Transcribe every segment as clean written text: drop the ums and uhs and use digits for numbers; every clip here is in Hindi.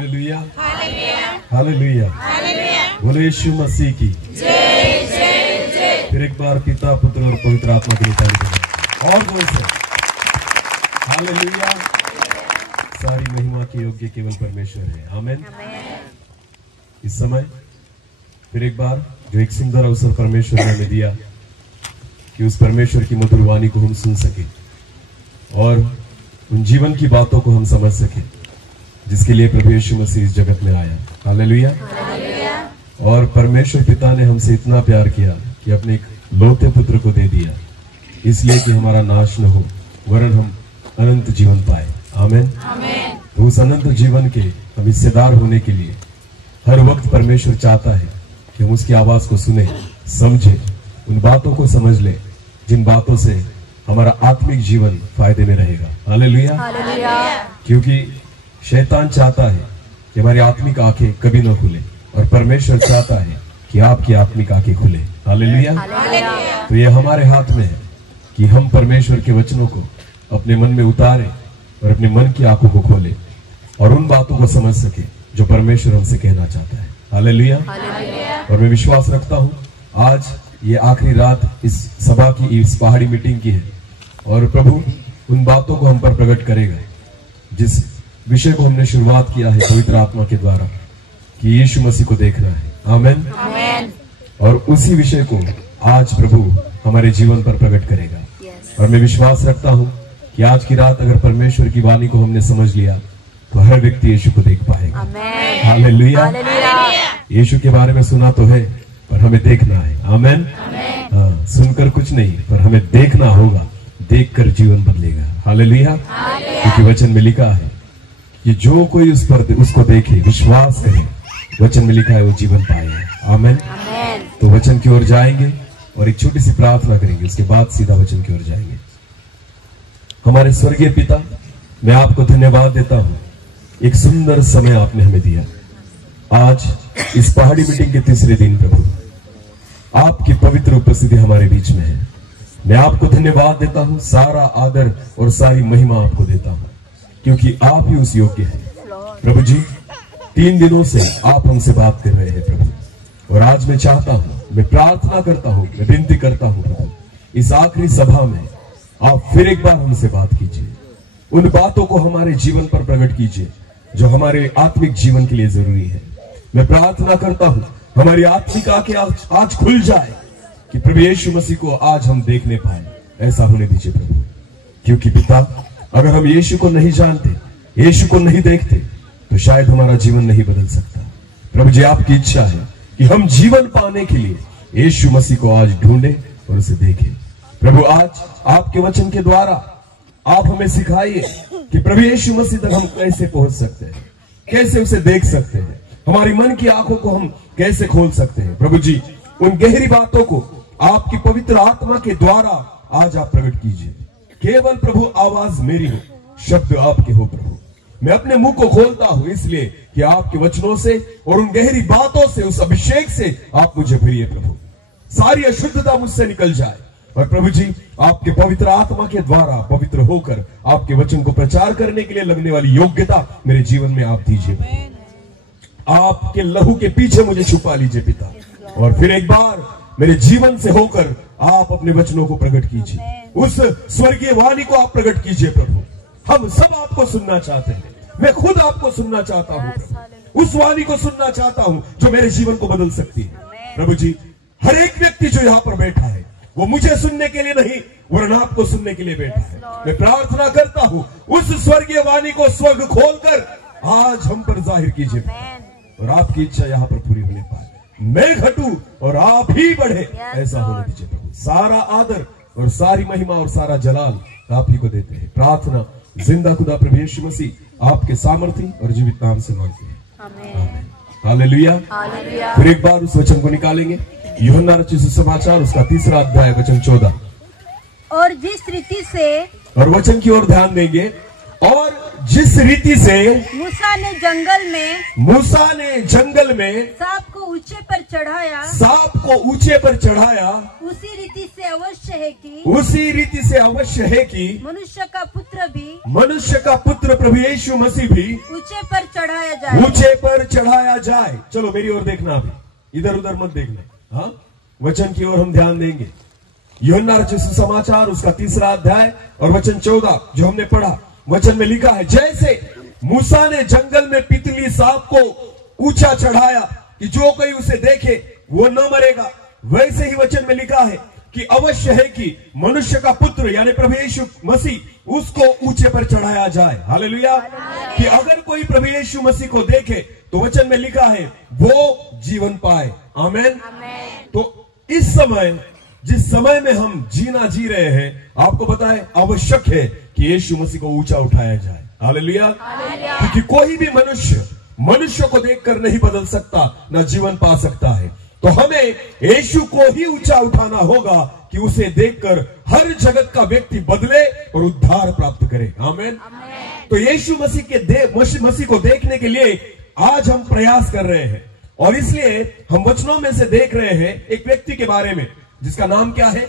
हालेलुया, हालेलुया, बोले यीशु मसीह की जय जय जय। फिर एक बार पिता, पुत्र और पवित्र आत्मा के लिए तारीफ करें और जोर से हालेलुया। सारी महिमा के योग्य केवल परमेश्वर है। आमीन। इस समय फिर एक बार जो एक सुंदर अवसर परमेश्वर ने हमें दिया कि उस परमेश्वर की मधुर वाणी को हम सुन सके और उन जीवन की बातों को हम समझ सके जिसके लिए प्रभु यीशु मसीह इस जगत में आया। हालेलुया। और परमेश्वर पिता ने हमसे इतना प्यार किया कि अपने एक लौते पुत्र को दे दिया, इसलिए कि हमारा नाश न हो वरन हम अनंत जीवन पाए। आमीन। तो उस अनंत जीवन के हम हिस्सेदार होने के लिए हर वक्त परमेश्वर चाहता है कि हम उसकी आवाज को सुने, समझे, उन बातों को समझ ले जिन बातों से हमारा आत्मिक जीवन फायदे में रहेगा। हालेलुया। क्योंकि शैतान चाहता है कि हमारी आत्मिक आंखें कभी न खुले और परमेश्वर चाहता है कि आपकी आत्मिक आंखें खुले। हालेलुया। तो ये हमारे हाथ में है कि हम परमेश्वर के वचनों को अपने मन में उतारें और अपने मन की आंखों को खोले और उन बातों को समझ सके जो परमेश्वर हमसे कहना चाहता है। हालेलुया। और मैं विश्वास रखता हूं आज ये आखिरी रात इस सभा की, इस पहाड़ी मीटिंग की है और प्रभु उन बातों को हम पर प्रकट करेगा जिस विषय को हमने शुरुआत किया है पवित्र आत्मा के द्वारा कि यीशु मसीह को देखना है। आमीन। और उसी विषय को आज प्रभु हमारे जीवन पर प्रकट करेगा। और मैं विश्वास रखता हूं कि आज की रात अगर परमेश्वर की वाणी को हमने समझ लिया तो हर व्यक्ति यीशु को देख पाएगा। हालेलुया। यीशु के बारे में सुना तो है पर हमें देखना है। आमीन। हाँ, सुनकर कुछ नहीं पर हमें देखना होगा, देखकर जीवन बदलेगा। हालेलुया। क्योंकि वचन में लिखा है कि जो कोई उस पर उसको देखे, विश्वास करे, वचन में लिखा है वो जीवन पाएगा। आमीन। तो वचन की ओर जाएंगे और एक छोटी सी प्रार्थना करेंगे, उसके बाद सीधा वचन की ओर जाएंगे। हमारे स्वर्गीय पिता, मैं आपको धन्यवाद देता हूं, एक सुंदर समय आपने हमें दिया। आज इस पहाड़ी मीटिंग के तीसरे दिन प्रभु आपकी पवित्र उपस्थिति हमारे बीच में है। मैं आपको धन्यवाद देता हूं, सारा आदर और सारी महिमा आपको देता हूं क्योंकि आप ही उस योग्य हैं। प्रभु जी, 3 दिनों से आप हमसे बात कर रहे हैं प्रभु, और आज मैं चाहता हूं, मैं प्रार्थना करता हूं, मैं विनती करता हूं प्रभु, इस आखिरी सभा में आप फिर एक बार हमसे बात कीजिए, उन बातों को हमारे जीवन पर प्रकट कीजिए जो हमारे आत्मिक जीवन के लिए जरूरी है। मैं प्रार्थना करता हूं हमारी आत्मिक आंखें आज खुल जाए कि प्रभु यीशु मसीह को आज हम देखने पाए। ऐसा होने दीजिए प्रभु, क्योंकि पिता अगर हम यीशु को नहीं जानते, यीशु को नहीं देखते तो शायद हमारा जीवन नहीं बदल सकता। प्रभु जी, आपकी इच्छा है कि हम जीवन पाने के लिए यीशु मसीह को आज ढूंढें और उसे देखें। प्रभु, आज आपके वचन के द्वारा आप हमें सिखाइए कि प्रभु यीशु मसीह तक हम कैसे पहुंच सकते हैं, कैसे उसे देख सकते हैं, हमारी मन की आंखों को हम कैसे खोल सकते हैं। प्रभु जी, उन गहरी बातों को आपकी पवित्र आत्मा के द्वारा आज आप प्रकट कीजिए। केवल प्रभु आवाज मेरी हो, शब्द आपके हो प्रभु। मैं अपने मुंह को खोलता हूं इसलिए कि आपके वचनों से और उन गहरी बातों से, उस अभिषेक से आप मुझे भरिए प्रभु। सारी अशुद्धता मुझसे निकल जाए और प्रभु जी, आपके पवित्र आत्मा के द्वारा पवित्र होकर आपके वचन को प्रचार करने के लिए लगने वाली योग्यता मेरे जीवन में आप दीजिए। आपके लहू के पीछे मुझे छुपा लीजिए पिता, और फिर एक बार मेरे जीवन से होकर आप अपने वचनों को प्रकट कीजिए, उस स्वर्गीय वाणी को आप प्रकट कीजिए प्रभु। हम सब आपको सुनना चाहते हैं, मैं खुद आपको सुनना चाहता हूं प्रभु, उस वाणी को सुनना चाहता हूं जो मेरे जीवन को बदल सकती है। प्रभु जी, हर एक व्यक्ति जो यहाँ पर बैठा है वो मुझे सुनने के लिए नहीं वरन आपको सुनने के लिए बैठा है। मैं प्रार्थना करता हूं उस स्वर्गीय वाणी को स्वर्ग खोलकर आज हम पर जाहिर कीजिए और आपकी इच्छा यहाँ पर पूरी होने पाए। मैं घटूं और आप ही बढ़े, ऐसा होने दीजिए प्रभु। सारा आदर और सारी महिमा और सारा जलाल आप ही को देते हैं। प्रार्थना जिंदा खुदा प्रभु यीशु मसीह आपके सामर्थी और जीवित नाम से मांगते हैं, आमीन। हालेलुया। फिर एक बार उस वचन को निकालेंगे, यूहन्ना रचित सुसमाचार उसका 3रा अध्याय वचन 14। और जिस रीति से, और वचन की ओर ध्यान देंगे, और जिस रीति से मूसा ने जंगल में सांप को ऊंचे पर चढ़ाया, उसी रीति से अवश्य है कि मनुष्य का पुत्र पुत्र भी मनुष्य का पुत्र प्रभु यीशु मसीह भी ऊंचे पर चढ़ाया जाए। ऊंचे पर चढ़ाया जाए। चलो मेरी ओर देखना, अभी इधर उधर मत देखना। हाँ, वचन की ओर हम ध्यान देंगे। यूहन्ना रचित सुसमाचार उसका 3रा अध्याय और वचन 14 जो हमने पढ़ा, वचन में लिखा है, जैसे मूसा ने जंगल में पितली सांप को ऊंचा चढ़ाया कि जो कोई उसे देखे वो न मरेगा, वैसे ही वचन में लिखा है कि अवश्य है कि मनुष्य का पुत्र यानी प्रभु यीशु मसीह उसको ऊंचे पर चढ़ाया जाए। हालेलुया। कि अगर कोई प्रभु यीशु मसीह को देखे तो वचन में लिखा है वो जीवन पाए। आमेन। तो इस समय, जिस समय में हम जीना जी रहे हैं, आपको पता है आवश्यक है कि यीशु मसीह को ऊंचा उठाया जाए। हालेलुया। क्योंकि कोई भी मनुष्य को देखकर नहीं बदल सकता, ना जीवन पा सकता है। तो हमें यीशु को ही ऊंचा उठाना होगा कि उसे देखकर हर जगत का व्यक्ति बदले और उद्धार प्राप्त करे। आमेन। तो यीशु मसीह को देखने के लिए आज हम प्रयास कर रहे हैं, और इसलिए हम वचनों में से देख रहे हैं एक व्यक्ति के बारे में जिसका नाम क्या है?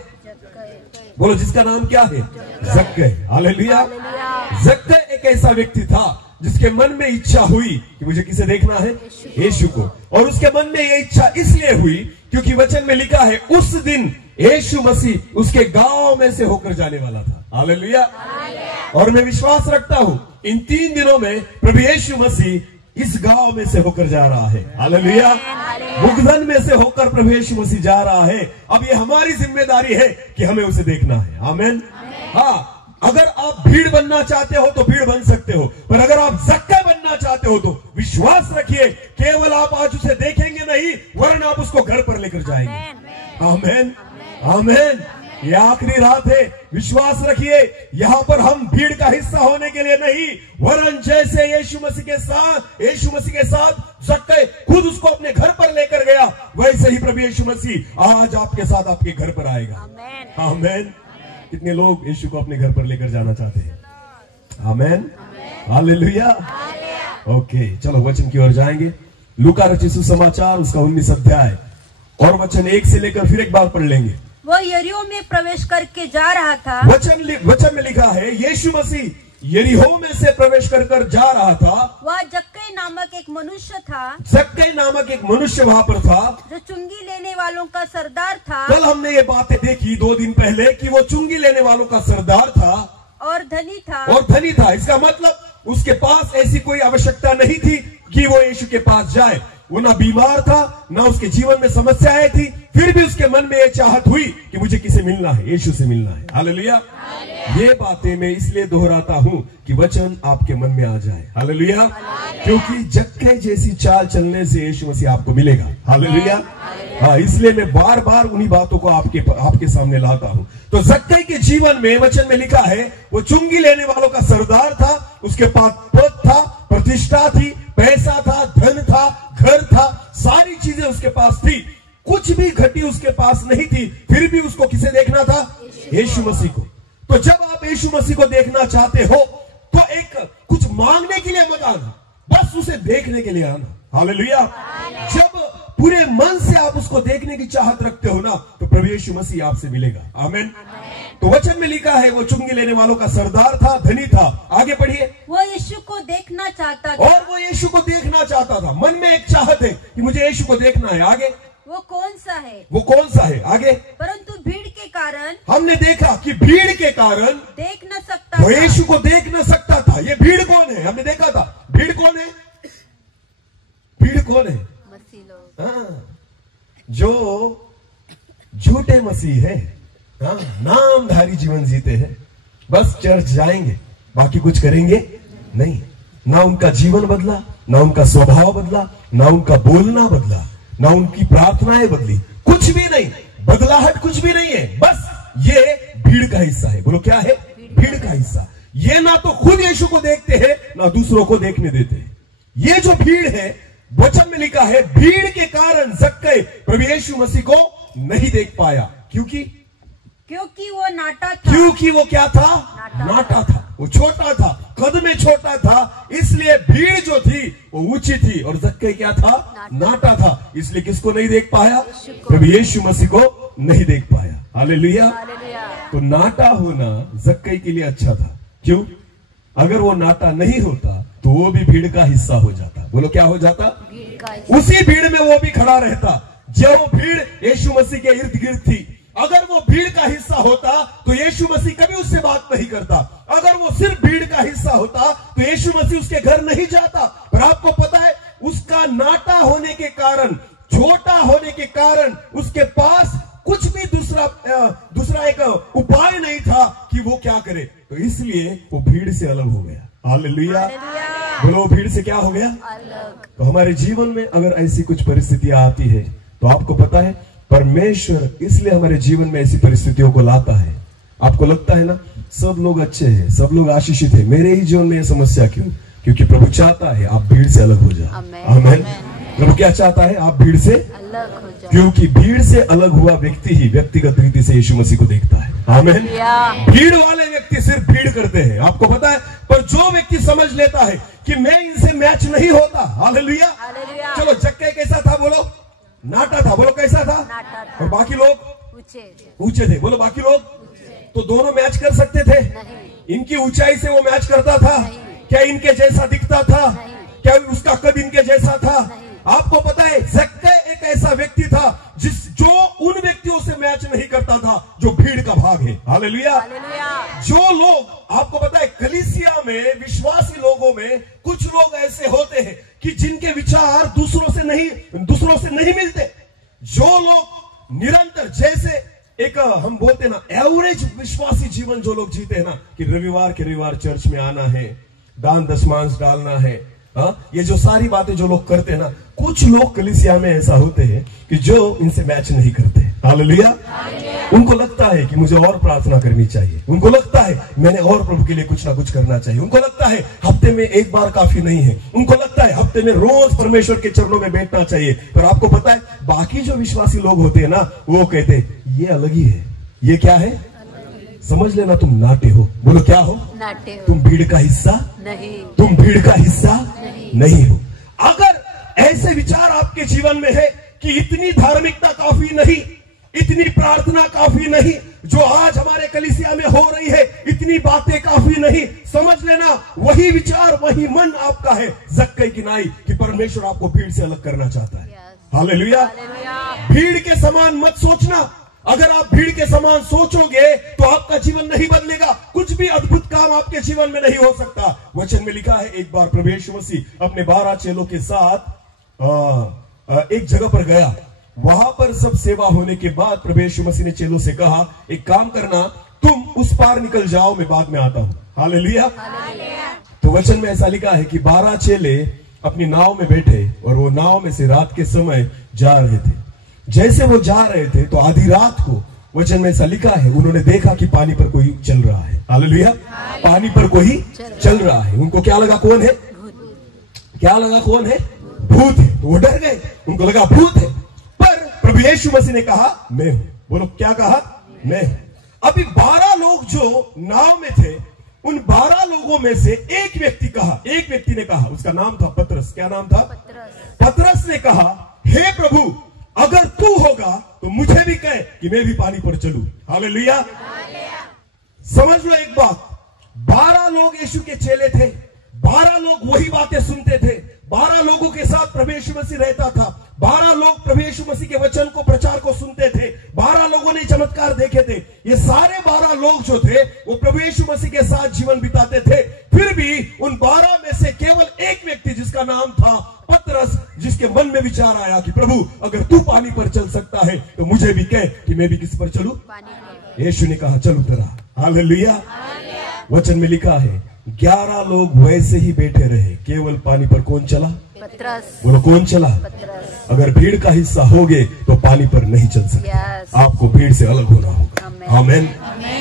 बोलो, जिसका नाम क्या है? जक्कै। हालेलुया। जक्कै एक ऐसा व्यक्ति था जिसके मन में इच्छा हुई कि मुझे किसे देखना है? यीशु को। और उसके मन में यह इच्छा इसलिए हुई क्योंकि वचन में लिखा है उस दिन यीशु मसीह उसके गांव में से होकर जाने वाला था। हालेलुया। और मैं विश्वास रखता हूं इन 3 दिनों में प्रभु यीशु मसीह इस गांव में से होकर जा रहा है। हालेलुया। मुगधन में से होकर प्रभु यीशु मसीह जा रहा है। अब ये हमारी जिम्मेदारी है कि हमें उसे देखना है। आमेन। हाँ, अगर आप भीड़ बनना चाहते हो तो भीड़ बन सकते हो, पर अगर आप जक्कै बनना चाहते हो तो विश्वास रखिए केवल आप आज उसे देखेंगे नहीं, वरन आप उसको घर पर लेकर जाएंगे। आमेन। आमेन। ये आखिरी रात है। विश्वास रखिए, यहां पर हम भीड़ का हिस्सा होने के लिए नहीं, वरन जैसे यीशु मसीह के साथ जक्कै खुद उसको अपने घर पर लेकर गया, वैसे ही प्रभु यीशु मसीह आज आपके साथ आपके घर पर आएगा। आमेन। कितने लोग यीशु को अपने घर पर लेकर जाना चाहते हैं? आमेन। हालेलुया। ओके, चलो वचन की ओर जाएंगे। लूका रचित सुसमाचार उसका 19 अध्याय और वचन 1 से लेकर फिर एक बार पढ़ लेंगे। वो यरीहो में प्रवेश करके जा रहा था। वचन में लिखा है यीशु मसीह यरीहो में से प्रवेश कर जा रहा था। वह जक्कै नामक एक मनुष्य था। जक्कै नामक एक मनुष्य वहां पर था जो चुंगी लेने वालों का सरदार था। कल हमने ये बातें देखी 2 दिन पहले कि वो चुंगी लेने वालों का सरदार था और धनी था। इसका मतलब उसके पास ऐसी कोई आवश्यकता नहीं थी कि वो यीशु के पास जाए। वो ना बीमार था, ना उसके जीवन में समस्याएं थी, फिर भी उसके मन में यह चाहत हुई कि मुझे किसे मिलना है? यीशु से मिलना है। हालेलुया। ये बातें मैं इसलिए दोहराता हूं कि वचन आपके मन में आ जाए। हालेलुया। क्योंकि जक्कै जैसी चाल चलने से यीशु मसीह आपको मिलेगा। हालेलुया। हाँ, इसलिए मैं बार बार उन्हीं बातों को आपके सामने लाता हूं। तो जक्कै के जीवन में वचन में लिखा है वो चुंगी लेने वालों का सरदार था, उसके पास पद था, प्रतिष्ठा थी, पैसा था, धन था, घर था, सारी चीजें उसके पास थी, कुछ भी घटी उसके पास नहीं थी, फिर भी उसको किसे देखना था? यीशु मसीह को। तो जब आप यीशु मसीह को देखना चाहते हो तो एक कुछ मांगने के लिए मत आना, बस उसे देखने के लिए आना। हालेलुया। जब पूरे मन से आप उसको देखने की चाहत रखते हो ना, तो प्रभु यीशु मसीह आपसे मिलेगा। आमीन। तो वचन में लिखा है वो चुंगी लेने वालों का सरदार था, धनी था। आगे पढ़िए। वो यीशु को देखना चाहता था। और वो यीशु को देखना चाहता था। मन में एक चाहत है कि मुझे यीशु को देखना है। आगे। वो कौन सा है? वो कौन सा है? आगे। परंतु भीड़ के कारण हमने देखा कि भीड़ के कारण देख न सकता वो यीशु को देख न सकता था। ये भीड़ कौन है? हमने देखा था। भीड़ कौन है? भीड़ कौन है? मसीह लोग। हाँ, जो झूठे मसीह है। हाँ, नामधारी जीवन जीते हैं, बस चर्च जाएंगे, बाकी कुछ करेंगे नहीं। ना उनका जीवन बदला, ना उनका स्वभाव बदला, ना उनका बोलना बदला, ना उनकी प्रार्थनाएं बदली, कुछ भी नहीं, बदलाहट कुछ भी नहीं है। बस ये भीड़ का हिस्सा है। बोलो क्या है? भीड़ का हिस्सा। ये ना तो खुद यीशु को देखते हैं, ना दूसरों को देखने देते हैं। ये जो भीड़ है, वचन में लिखा है भीड़ के कारण जक्कै प्रभु यीशु मसीह को नहीं देख पाया। क्योंकि वो नाटा था। क्योंकि वो क्या था? नाटा था। वो छोटा था, कद में छोटा था, इसलिए भीड़ जो थी वो ऊंची थी और जक्कै क्या था? नाटा था। इसलिए किसको नहीं देख पाया? प्रभु यीशु मसीह को नहीं देख पाया। हालेलुया। तो नाटा होना जक्कै के लिए अच्छा था। क्यों? अगर वो नाटा नहीं होता तो वो भी भीड़ का हिस्सा हो जाता। बोलो क्या हो जाता? भीड़ का हिस्सा। उसी भीड़ में वो भी खड़ा रहता। जो भीड़ यीशु मसीह के इर्द गिर्द थी, अगर वो भीड़ का हिस्सा होता तो यीशु मसीह कभी उससे बात नहीं करता। अगर वो सिर्फ भीड़ का हिस्सा होता तो यीशु मसीह उसके घर नहीं जाता। पर आपको पता है, उसका नाटा होने के कारण, छोटा होने के कारण उसके पास कुछ भी दूसरा एक उपाय नहीं था कि वो क्या करे, तो इसलिए वो भीड़ से अलग हो गया। हालेलुया। बोलो भीड़ से क्या हो गया? अलग। तो हमारे जीवन में अगर ऐसी कुछ परिस्थितियां आती है तो आपको पता है परमेश्वर इसलिए हमारे जीवन में ऐसी परिस्थितियों को लाता है। आपको लगता है ना सब लोग अच्छे हैं, सब लोग आशीषित है, मेरे ही जीवन में यह समस्या क्यों? क्योंकि प्रभु चाहता है आप भीड़ से अलग हो जाओ। आमीन। प्रभु क्या चाहता है? आप भीड़ से अलग हो जाओ। क्योंकि भीड़ से अलग हुआ व्यक्ति ही व्यक्तिगत रीति से यीशु मसीह को देखता है। आमीन। भीड़ वाले व्यक्ति सिर्फ भीड़ करते हैं, आपको पता है, पर जो व्यक्ति समझ लेता है कि मैं इनसे मैच नहीं होता। हालेलुया। चलो जक्कई कैसा था? बोलो नाटा था। बोलो कैसा था? नाटा था। और बाकी लोग ऊंचे ऊंचे थे। बोलो बाकी लोग तो दोनों मैच कर सकते थे? नहीं। इनकी ऊंचाई से वो मैच करता था? क्या इनके जैसा दिखता था? क्या उसका कद इनके जैसा था? आपको पता है जक्कई एक ऐसा व्यक्ति था जो उन व्यक्तियों से मैच नहीं करता था जो भीड़ का भाग है। हालेलुया। जो लोग, आपको पता है कलीसिया में, विश्वासी लोगों में कुछ लोग ऐसे होते हैं कि जिनके विचार दूसरों से नहीं मिलते। जो लोग निरंतर, जैसे एक हम बोलते ना एवरेज विश्वासी जीवन जो लोग जीते हैं ना, कि रविवार के रविवार चर्च में आना है, दान दशमांश डालना है, ये जो सारी बातें जो लोग करते हैं ना, कुछ लोग कलीसिया में ऐसा होते हैं कि जो इनसे मैच नहीं करते। हालेलुया। उनको लगता है कि मुझे और प्रार्थना करनी चाहिए, उनको लगता है मैंने और प्रभु के लिए कुछ ना कुछ करना चाहिए, उनको लगता है हफ्ते में एक बार काफी नहीं है, उनको लगता है हफ्ते में रोज परमेश्वर के चरणों में बैठना चाहिए। पर आपको पता है बाकी जो विश्वासी लोग होते हैं ना, वो कहते हैं ये अलग ही है, ये क्या है? समझ लेना तुम नाटे हो। बोलो क्या हो? नाटे हो। तुम भीड़ का हिस्सा नहीं। तुम भीड़ का हिस्सा नहीं हो। अगर ऐसे विचार आपके जीवन में है कि इतनी धार्मिकता काफी नहीं, इतनी प्रार्थना काफी नहीं, जो आज हमारे कलीसिया में हो रही है, इतनी बातें काफी नहीं, समझ लेना वही विचार, वही मन आपका है जक्कई की नाई, कि परमेश्वर आपको भीड़ से अलग करना चाहता है। हालेलुया। भीड़ के समान मत सोचना। अगर आप भीड़ के समान सोचोगे तो आपका जीवन नहीं बदलेगा, कुछ भी अद्भुत काम आपके जीवन में नहीं हो सकता। वचन में लिखा है, एक बार प्रभु यीशु मसीह अपने 12 चेलों के साथ एक जगह पर गया। वहां पर सब सेवा होने के बाद प्रभु यीशु मसीह ने चेलों से कहा, एक काम करना, तुम उस पार निकल जाओ, मैं बाद में आता हूं। हालेलुया। तो वचन में ऐसा लिखा है कि 12 चेले अपनी नाव में बैठे और वो नाव में से रात के समय जा रहे थे। जैसे वो जा रहे थे तो आधी रात को, वचन में ऐसा लिखा है, उन्होंने देखा कि पानी पर कोई चल रहा है। हालेलुया। पानी पर कोई चल रहा है। उनको क्या लगा? कौन है? क्या लगा? कौन है? भूत है। तो वो डर गए, उनको लगा भूत है। पर प्रभु यीशु मसीह ने कहा मैं हूं। बोलो क्या कहा? मैं हूं। अभी 12 लोग जो नाव में थे, उन 12 लोगों में से एक व्यक्ति ने कहा, उसका नाम था पतरस। क्या नाम था? पतरस ने कहा, हे प्रभु, अगर तू होगा तो मुझे भी कहे कि मैं भी पानी पर चलूं। हालेलुया। समझ लो एक बात, 12 लोग यीशु के चेले थे, 12 लोग वही बातें सुनते थे, 12 लोगों के साथ प्रभु यीशु मसीह रहता था, 12 लोग प्रभु यीशु मसीह के वचन को, प्रचार को सुनते थे, 12 लोगों ने चमत्कार देखे थे। ये सारे 12 लोग जो थे वो प्रभु यीशु मसीह के साथ जीवन बिताते थे। फिर भी उन 12 में से केवल एक व्यक्ति, जिसका नाम था पतरस, जिसके मन में विचार आया कि प्रभु अगर तू पानी पर चल सकता है तो मुझे भी कह कि मैं भी किस पर चलूं? यीशु ने कहा चल उतरा। हालेलुया। वचन में लिखा है 11 लोग वैसे ही बैठे रहे, केवल पानी पर कौन चला? पतरस। बोलो कौन चला? पतरस। अगर भीड़ का हिस्सा होगे तो पानी पर नहीं चल सकते। आपको भीड़ से अलग होना होगा। आमीन।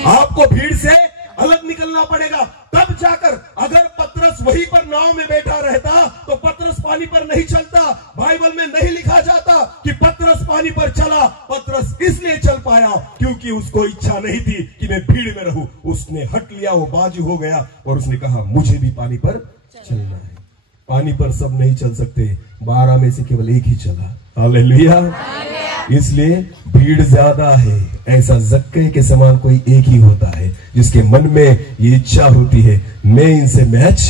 आपको भीड़ से अलग निकलना पड़ेगा, तब जाकर। अगर पतरस वहीं पर नाव में बैठा रहता तो पतरस पानी पर नहीं चलता। बाइबल में नहीं लिखा जाता कि पतरस पानी पर चला। पतरस इसलिए चल पाया क्योंकि उसको इच्छा नहीं थी कि मैं भीड़ में रहूं। उसने हट लिया, वो बाजू हो गया और उसने कहा मुझे भी पानी पर चलना है। पानी पर सब नहीं चल सकते, 12 में से केवल एक ही चला। हालेलुया। इसलिए भीड़ ज्यादा है, ऐसा जक्के के समान कोई एक ही होता है जिसके मन में ये इच्छा होती है, मैं इनसे मैच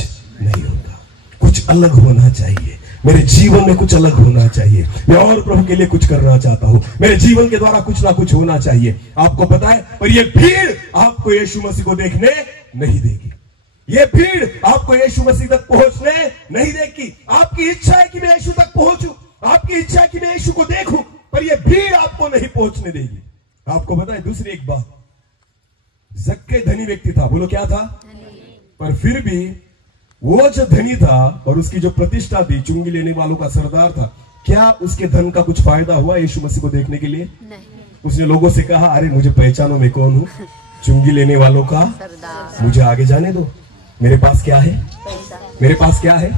नहीं होता, कुछ अलग होना चाहिए, मेरे जीवन में कुछ अलग होना चाहिए, मैं और प्रभु के लिए कुछ करना चाहता हूं, मेरे जीवन के द्वारा कुछ ना कुछ होना चाहिए। आपको पता है, पर ये भीड़ आपको यीशु मसीह को देखने नहीं देगी, ये भीड़ आपको यीशु मसीह तक पहुंचने नहीं देगी। आपकी इच्छा है कि मैं यीशु तक पहुंचूं, आपकी इच्छा है कि मैं यीशु को देखूं, पर यह भीड़ आपको नहीं पहुंचने देगी। आपको पता है दूसरी एक बात, जक्के धनी व्यक्ति था, बोलो क्या था, पर फिर भी वो जो धनी था और उसकी जो प्रतिष्ठा थी, चुंगी लेने वालों का सरदार था, क्या उसके धन का कुछ फायदा हुआ यीशु मसीह को देखने के लिए? नहीं। उसने लोगों से कहा, अरे मुझे पहचानो, मैं कौन हूं, चुंगी लेने वालों का सरदार। मुझे आगे जाने दो, मेरे पास क्या है, पैसा। मेरे पास क्या है,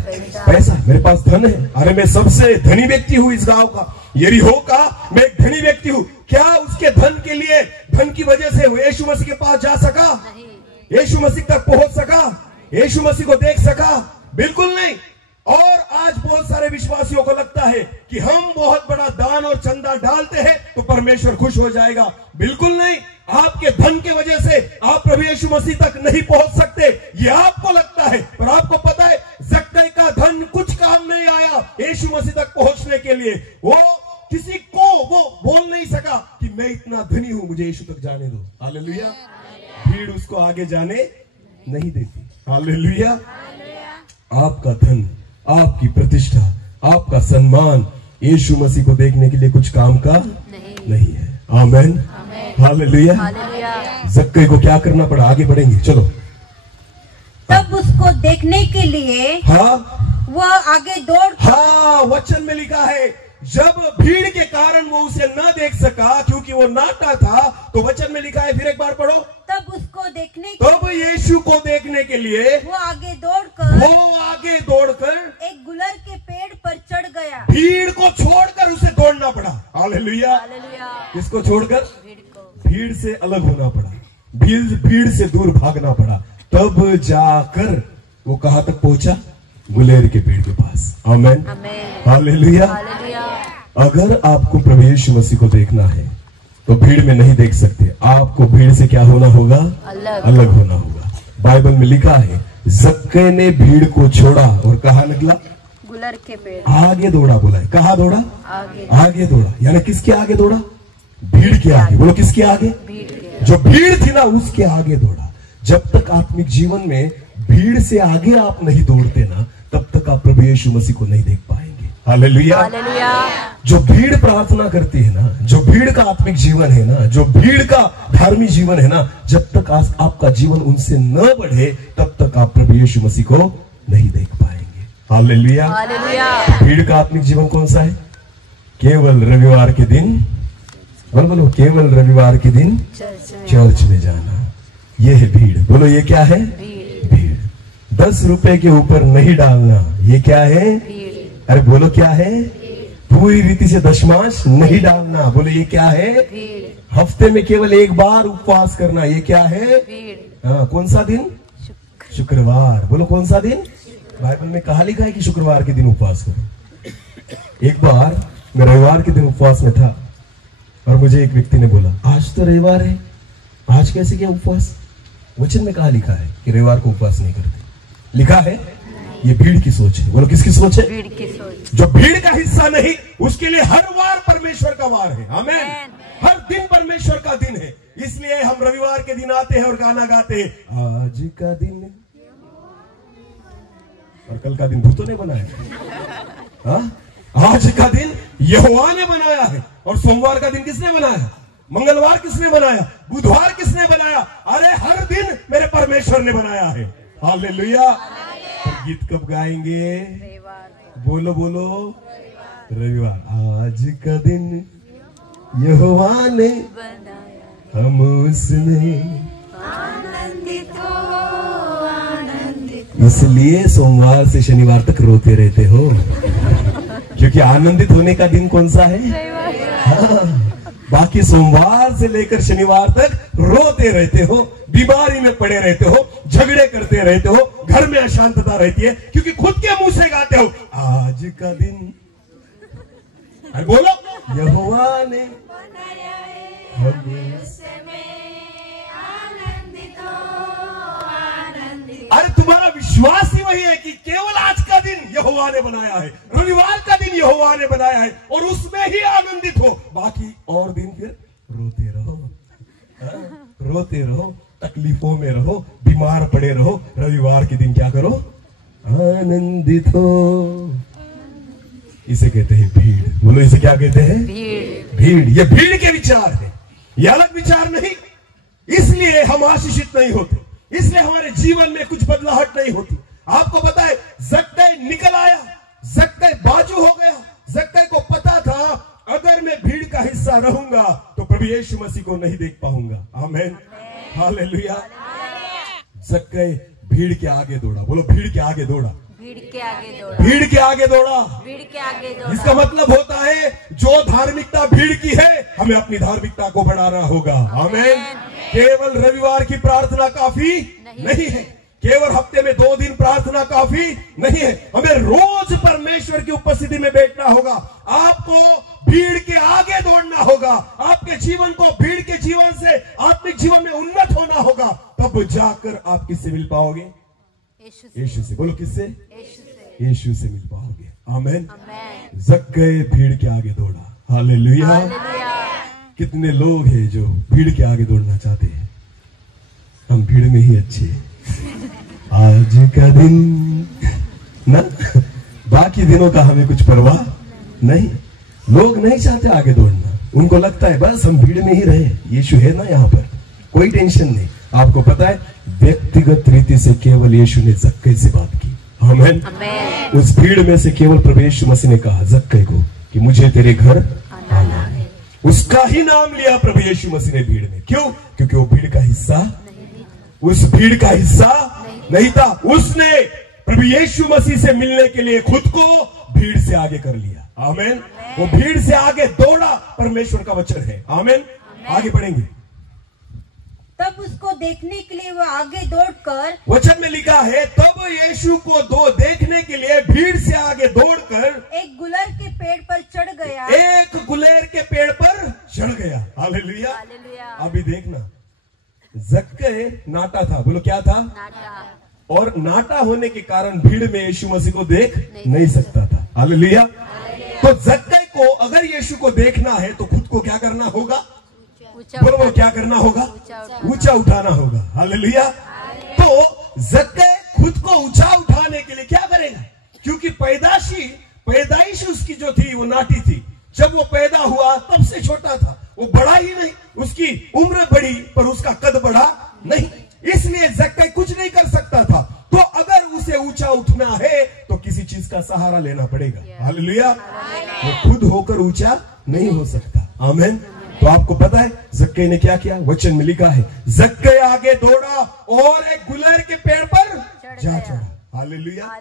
पैसा, मेरे पास धन है, अरे मैं सबसे धनी व्यक्ति हूं इस गांव का, यरीहो का मैं एक धनी व्यक्ति हूं। क्या उसके धन के लिए, धन की वजह से वो यीशु मसीह के पास जा सका, यीशु मसीह तक पहुंच सका, यीशु मसीह को देख सका? बिल्कुल नहीं। और आज बहुत सारे विश्वासियों को लगता है कि हम बहुत बड़ा दान और चंदा डालते हैं तो परमेश्वर खुश हो जाएगा। बिल्कुल नहीं। आपके धन के वजह से आप प्रभु यीशु मसीह तक नहीं पहुंच सकते, ये आपको लगता है, पर आपको पता है जक्कई का धन कुछ काम नहीं आया यीशु मसीह तक पहुंचने के लिए। वो किसी को वो बोल नहीं सका कि मैं इतना धनी हूं, मुझे यीशु तक जाने दो। हालेलुया। भीड़ उसको आगे जाने नहीं देती। हालेलुया। आपका धन, आपकी प्रतिष्ठा, आपका सम्मान यीशु मसीह को देखने के लिए कुछ काम का नहीं है। आमेन। हालेलुया। जक्कई को क्या करना पड़ा? आगे बढ़ेंगे, चलो। तब उसको देखने के लिए वह आगे दौड़, वचन में लिखा है, जब भीड़ के कारण वो उसे न देख सका क्योंकि वो नाटा था, तो वचन में लिखा है, फिर एक बार पढ़ो। तब उसको देखने, तब यीशु को देखने के लिए वो आगे दौड़कर एक गुलर के पेड़ पर चढ़ गया। भीड़ को छोड़कर उसे दौड़ना पड़ा। हालेलुया। किसको छोड़कर? भीड़ से अलग होना पड़ा, भीड़ से दूर भागना पड़ा। तब जाकर वो कहां तक पहुंचा? गुलेर के पेड़ के पास। आमेन। हालेलुया। अगर आपको प्रभु यीशु मसीह को देखना है तो भीड़ में नहीं देख सकते, आपको भीड़ से क्या होना होगा? अलग होना होगा। बाइबल में लिखा है, जक्कई ने भीड़ को छोड़ा और कहाँ निकला? गुलर के पेड़। आगे दौड़ा। बोला है, कहाँ दौड़ा? आगे दौड़ा। यानी किसके आगे दौड़ा? भीड़ के आगे। बोलो किसके आगे? जो भीड़ थी ना, उसके आगे दौड़ा। जब तक आत्मिक जीवन में भीड़ से आगे आप नहीं दौड़ते ना, तब तक आप प्रभु यीशु मसीह को नहीं देख पाएंगे। हालेलुया। जो भीड़ प्रार्थना करती है ना, जो भीड़ का आत्मिक जीवन है ना, जो भीड़ का धार्मिक जीवन है ना, जब तक आपका जीवन उनसे न बढ़े, तब तक आप प्रभु यीशु मसीह को नहीं देख पाएंगे। हालेलुया। तो भीड़ का आत्मिक जीवन कौन सा है? केवल रविवार के दिन, बोलो केवल रविवार के दिन चर्च में जाना, ये है भीड़। बोलो ये क्या है? भीड़। 10 रुपए के ऊपर नहीं डालना, ये क्या है? अरे बोलो क्या है? पूरी रीति से दशमांश नहीं डालना, बोलो ये क्या है? हफ्ते में केवल एक बार उपवास करना, ये क्या है? कौन सा दिन? शुक्रवार। बोलो कौन सा दिन? बाइबल में कहा लिखा है कि शुक्रवार के दिन उपवास करो। एक बार मैं रविवार के दिन उपवास में था और मुझे एक व्यक्ति ने बोला, आज तो रविवार है, आज कैसे किया उपवास? वचन में कहा लिखा है कि रविवार को उपवास नहीं करते। लिखा है? ये भीड़ की सोच है। बोलो किसकी सोच है? भीड़ की सोच। जो भीड़ का हिस्सा नहीं, उसके लिए हर वार परमेश्वर का वार है। आमेन। हर दिन परमेश्वर का दिन है। इसलिए हम रविवार के दिन आते हैं और गाना गाते हैं, आज का दिन, और कल का दिन भूतों ने बनाया। आज का दिन यहोवा ने बनाया है, और सोमवार का दिन किसने बनाया? मंगलवार किसने बनाया? बुधवार किसने बनाया? अरे हर दिन मेरे परमेश्वर ने बनाया है। हालेलुया। गीत कब गाएंगे? बोलो बोलो, रविवार। आज का दिन यहोवा ने हम उसने आनंदित हो, आनंदित। इसलिए सोमवार से शनिवार तक रोते रहते हो, क्योंकि आनंदित होने का दिन कौन सा है? बाकी सोमवार से लेकर शनिवार तक रोते रहते हो, बीमारी में पड़े रहते हो, झगड़े करते रहते हो, घर में अशांतता रहती है, क्योंकि खुद के मुंह से गाते हो, आज का दिन अरे बोलो, यहोवा ने अरे तुम्हारा विश्वास ही वही है कि केवल आज का दिन यहोवा ने बनाया है, रविवार का दिन यहोवा ने बनाया है और उसमें ही आनंदित हो। बाकी और दिन फिर रोते रहो, रोते रहो, तकलीफों में रहो, बीमार पड़े रहो। रविवार के दिन क्या करो? आनंदित हो। इसे कहते हैं भीड़। बोलो, इसे क्या कहते हैं? भीड़। ये भीड़ के विचार है, ये अलग विचार नहीं। इसलिए हम आशीषित नहीं होते, इसलिए हमारे जीवन में कुछ बदलाहट नहीं होती। आपको पता है, जक्कई निकल आया, जक्कई बाजू हो गया। जक्कई को पता था अगर मैं भीड़ का हिस्सा रहूंगा तो प्रभु यीशु मसीह को नहीं देख पाऊंगा। आमीन, हालेलुया। जक्कई भीड़ के आगे दौड़ा। बोलो, भीड़ के आगे दौड़ा, भीड़ के आगे दौड़ा, भीड़ के आगे दौड़ा, भीड़ के आगे दौड़ा। इसका मतलब होता है जो धार्मिकता भीड़ की है, हमें अपनी धार्मिकता को बढ़ाना होगा। आमीन। केवल रविवार की प्रार्थना काफी नहीं है, केवल हफ्ते में 2 दिन प्रार्थना काफी नहीं है, हमें रोज परमेश्वर की उपस्थिति में बैठना होगा। आपको भीड़ के आगे दौड़ना होगा, आपके जीवन को भीड़ के जीवन से आत्मिक जीवन में उन्नत होना होगा। तब जाकर आप किससे मिल पाओगे? यीशु से। बोलो, किससे? यीशु से मिल पाओगे। आमीन। जक्कई भीड़ के आगे दौड़ा। हालेलुया। कितने लोग हैं जो भीड़ के आगे दौड़ना चाहते हैं? हम भीड़ में ही अच्छे हैं। आज का दिन ना, बाकी दिनों का हमें कुछ परवाह नहीं। लोग नहीं चाहते आगे दौड़ना, उनको लगता है बस हम भीड़ में ही रहे, यीशु है ना यहाँ पर, कोई टेंशन नहीं। आपको पता है, व्यक्तिगत रीति से केवल यीशु ने जक्कई से बात की। आमीन। उस भीड़ में से केवल प्रभु यीशु मसीह ने कहा जक्कई को कि मुझे तेरे घर आना है। उसका ही नाम लिया प्रभु यीशु मसीह ने भीड़ में। क्यों? क्योंकि वो भीड़ का हिस्सा, उस भीड़ का हिस्सा नहीं था। उसने प्रभु यीशु मसीह से मिलने के लिए खुद को भीड़ से आगे कर लिया। आमीन। वो भीड़ से आगे दौड़ा, परमेश्वर का वचन है। आमीन। आगे बढ़ेंगे। तब उसको देखने के लिए वो आगे दौड़कर, वचन में लिखा है, तब यीशु को देखने के लिए भीड़ से आगे दौड़कर एक गुलर के पेड़ पर चढ़ गया। एक गुलेर के पेड़ पर चढ़ गया। हालेलुया। अभी देखना, जक्कई नाटा था। बोलो, क्या था? नाटा। और नाटा होने के कारण भीड़ में यीशु मसीह को देख नहीं सकता था। हालेलुया। तो जक्कई को अगर यीशु को देखना है तो खुद को क्या करना होगा? बोलो, क्या करना होगा? ऊंचा उठाना होगा। हालेलुया। तो जक्कई खुद को ऊंचा उठाने के लिए क्या करेगा? क्योंकि पैदाइश उसकी जो थी वो नाटी थी। जब वो पैदा हुआ तब से छोटा था, वो बड़ा ही नहीं। उसकी उम्र बढ़ी पर उसका कद बढ़ा नहीं, इसलिए जक्कई कुछ नहीं कर सकता था। तो अगर उसे ऊंचा उठना है तो किसी चीज का सहारा लेना पड़ेगा। हालेलुया। वो खुद होकर ऊंचा नहीं हो सकता। आमीन। तो आपको पता है जक्कई ने क्या किया? वचन में लिखा है, जक्कई आगे दौड़ा और एक गुलेर के पेड़ पर जा चढ़ा। हालेलुया।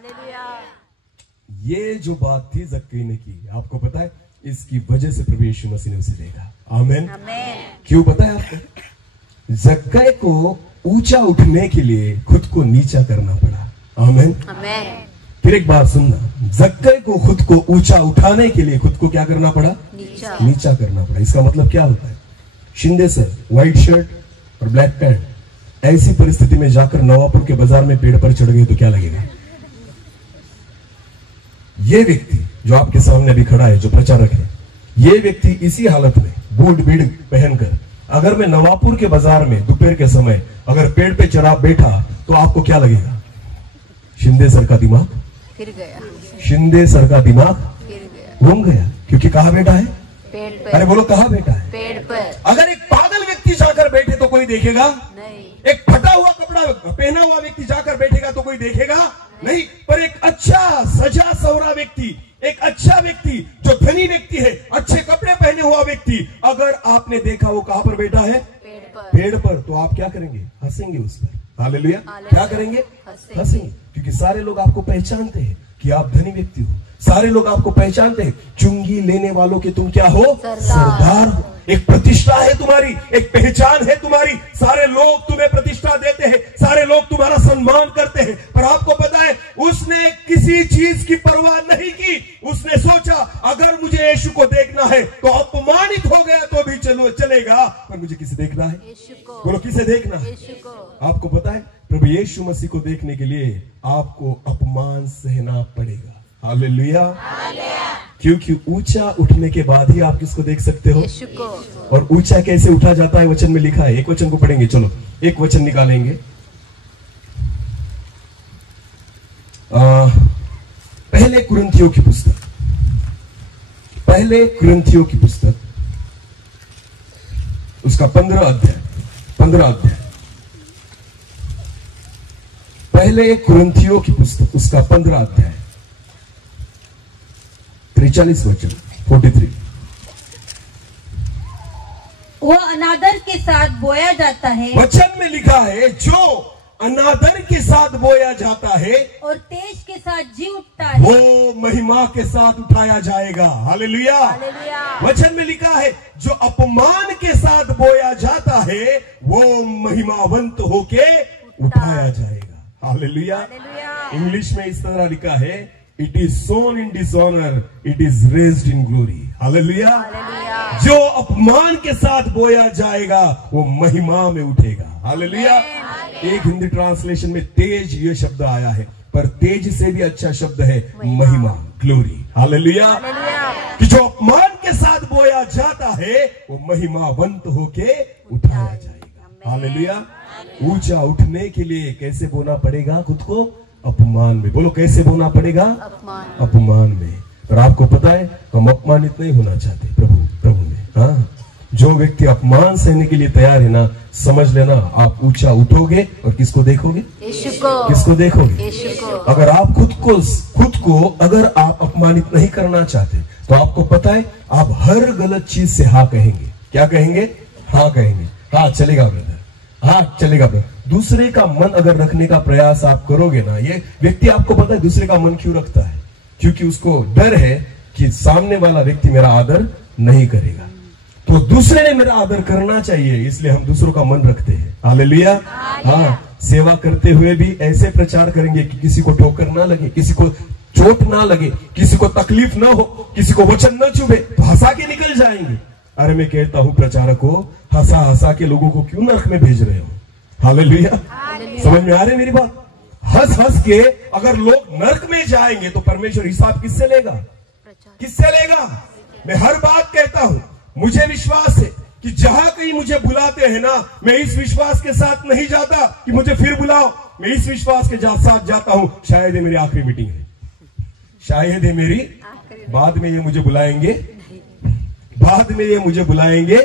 ये जो बात थी जक्कई ने की, आपको पता है इसकी वजह से प्रभु यीशु मसीह ने उसे देखा। आमीन। क्यों पता है आपको? जक्कई को ऊंचा उठने के लिए खुद को नीचा करना पड़ा। आमीन। फिर एक बात सुनना, जक्कई को खुद को ऊंचा उठाने के लिए खुद को क्या करना पड़ा? नीचा करना पड़ा। इसका मतलब क्या होता है? शिंदे सर व्हाइट शर्ट और ब्लैक पैंट, ऐसी परिस्थिति में जाकर नवापुर के बाजार में पेड़ पर चढ़ गए तो क्या लगेगा? ये व्यक्ति जो आपके सामने अभी खड़ा है, जो प्रचारक है, ये व्यक्ति इसी हालत में बूट बीड़ पहनकर अगर मैं नवापुर के बाजार में दोपहर के समय अगर पेड़ पे चढ़ा बैठा तो आपको क्या लगेगा? शिंदे सर का दिमाग फिर गया, शिंदे सर का दिमाग फिर गया, घूम गया। क्योंकि कहाँ बैठा है? पेड़ पर। अरे बोलो, कहाँ बैठा है? पेड़ पर। अगर एक पागल व्यक्ति जाकर बैठे तो कोई देखेगा नहीं। एक फटा हुआ कपड़ा पहना हुआ व्यक्ति जाकर बैठेगा तो कोई देखेगा नहीं। पर एक अच्छा सजा सवरा व्यक्ति, एक अच्छा व्यक्ति जो धनी व्यक्ति है, अच्छे कपड़े पहने हुआ व्यक्ति, अगर आपने देखा वो कहां पर बैठा है? पेड़ पर। तो आप क्या करेंगे? हंसेंगे उस पर। हालेलुया। क्या करेंगे? हंसेंगे। क्योंकि सारे लोग आपको पहचानते हैं कि आप धनी व्यक्ति हो। सारे लोग आपको पहचानते हैं, चुंगी लेने वालों के तुम क्या हो? सरदार हो। एक प्रतिष्ठा है तुम्हारी, एक पहचान है तुम्हारी। सारे लोग तुम्हें प्रतिष्ठा देते हैं, सारे लोग तुम्हारा सम्मान करते हैं, पर आपको पता है उसने किसी चीज की परवाह नहीं की। उसने सोचा अगर मुझे यीशु को देखना है तो अपमानित हो गया तो भी चलेगा, पर मुझे किसे देखना है? यीशु को। बोलो किसे देखना है? यीशु को। आपको पता है प्रभु यीशु मसीह को देखने के लिए आपको अपमान सहना पड़ेगा। हालेलुया। क्योंकि ऊंचा उठने के बाद ही आप किसको देख सकते हो? यीशु को। और ऊंचा कैसे उठा जाता है वचन में लिखा है। एक वचन को पढ़ेंगे, चलो एक वचन निकालेंगे। पहले कुरिन्थियों की पुस्तक, पहले कुरिन्थियों की पुस्तक उसका 15 अध्याय, पहले कुरिन्थियों की पुस्तक उसका 15 अध्याय 43 वचन 43। वो अनादर के साथ बोया जाता है, वचन में लिखा है जो अनादर के साथ बोया जाता है और तेज के साथ जी उठता है, वो महिमा के साथ उठाया जाएगा। हालेलुया। हालेलुया। वचन में लिखा है जो अपमान के साथ बोया जाता है वो महिमावंत होके उठाया जाएगा। हालेलुया। हालेलुया। इंग्लिश में इस तरह लिखा है, it is sown in dishonour, it is raised in glory. Hallelujah. Hallelujah. जो अपमान के साथ बोया जाएगा वो महिमा में उठेगा। हालेलुया। एक हिंदी ट्रांसलेशन में तेज ये शब्द आया है, पर तेज से भी अच्छा शब्द है महिमा, ग्लोरी। हालेलुया। हालेलुया। कि जो अपमान के साथ बोया जाता है वो महिमावंत होके उठाया जाएगा। हालेलुया। ऊंचा उठने के लिए कैसे बोना पड़ेगा खुद को? अपमान में। बोलो कैसे बोना पड़ेगा? अपमान। अपमान में। पर आपको पता है हम अपमानित नहीं होना चाहते प्रभु में। हाँ, जो व्यक्ति अपमान सहने के लिए तैयार है ना, समझ लेना आप ऊंचा उठोगे और किसको देखोगे? यीशु को। किसको देखोगे? यीशु को। अगर आप खुद को अगर आप अपमानित नहीं करना चाहते तो आपको पता है आप हर गलत चीज से हाँ कहेंगे। क्या कहेंगे? हाँ कहेंगे। हाँ चलेगा ब्रदर, हाँ चलेगा ब्रदर। दूसरे का मन अगर रखने का प्रयास आप करोगे ना, ये व्यक्ति आपको पता है दूसरे का मन क्यों रखता है? क्योंकि उसको डर है कि सामने वाला व्यक्ति मेरा आदर नहीं करेगा, तो दूसरे ने मेरा आदर करना चाहिए, इसलिए हम दूसरों का मन रखते हैं। हालेलुया। हाँ, सेवा करते हुए भी ऐसे प्रचार करेंगे कि किसी को ठोकर ना लगे, किसी को चोट ना लगे, किसी को तकलीफ ना हो, किसी को वचन ना चुभे, तो हंसा के निकल जाएंगे। अरे मैं कहता हूं प्रचारक को, हंसा हंसा के लोगों को क्यों नरक में भेज रहे हो? हालेलुया। समझ में आ रही मेरी बात? हंस हंस के अगर लोग नरक में जाएंगे तो परमेश्वर हिसाब किससे लेगा? किससे लेगा? मैं हर बात कहता हूं, मुझे विश्वास है कि जहां कहीं मुझे बुलाते हैं ना, मैं इस विश्वास के साथ नहीं जाता कि मुझे फिर बुलाओ। मैं इस विश्वास के साथ जाता हूं शायद ये मेरी आखिरी मीटिंग है, शायद ये मेरी, बाद में ये मुझे बुलाएंगे, बाद में ये मुझे बुलाएंगे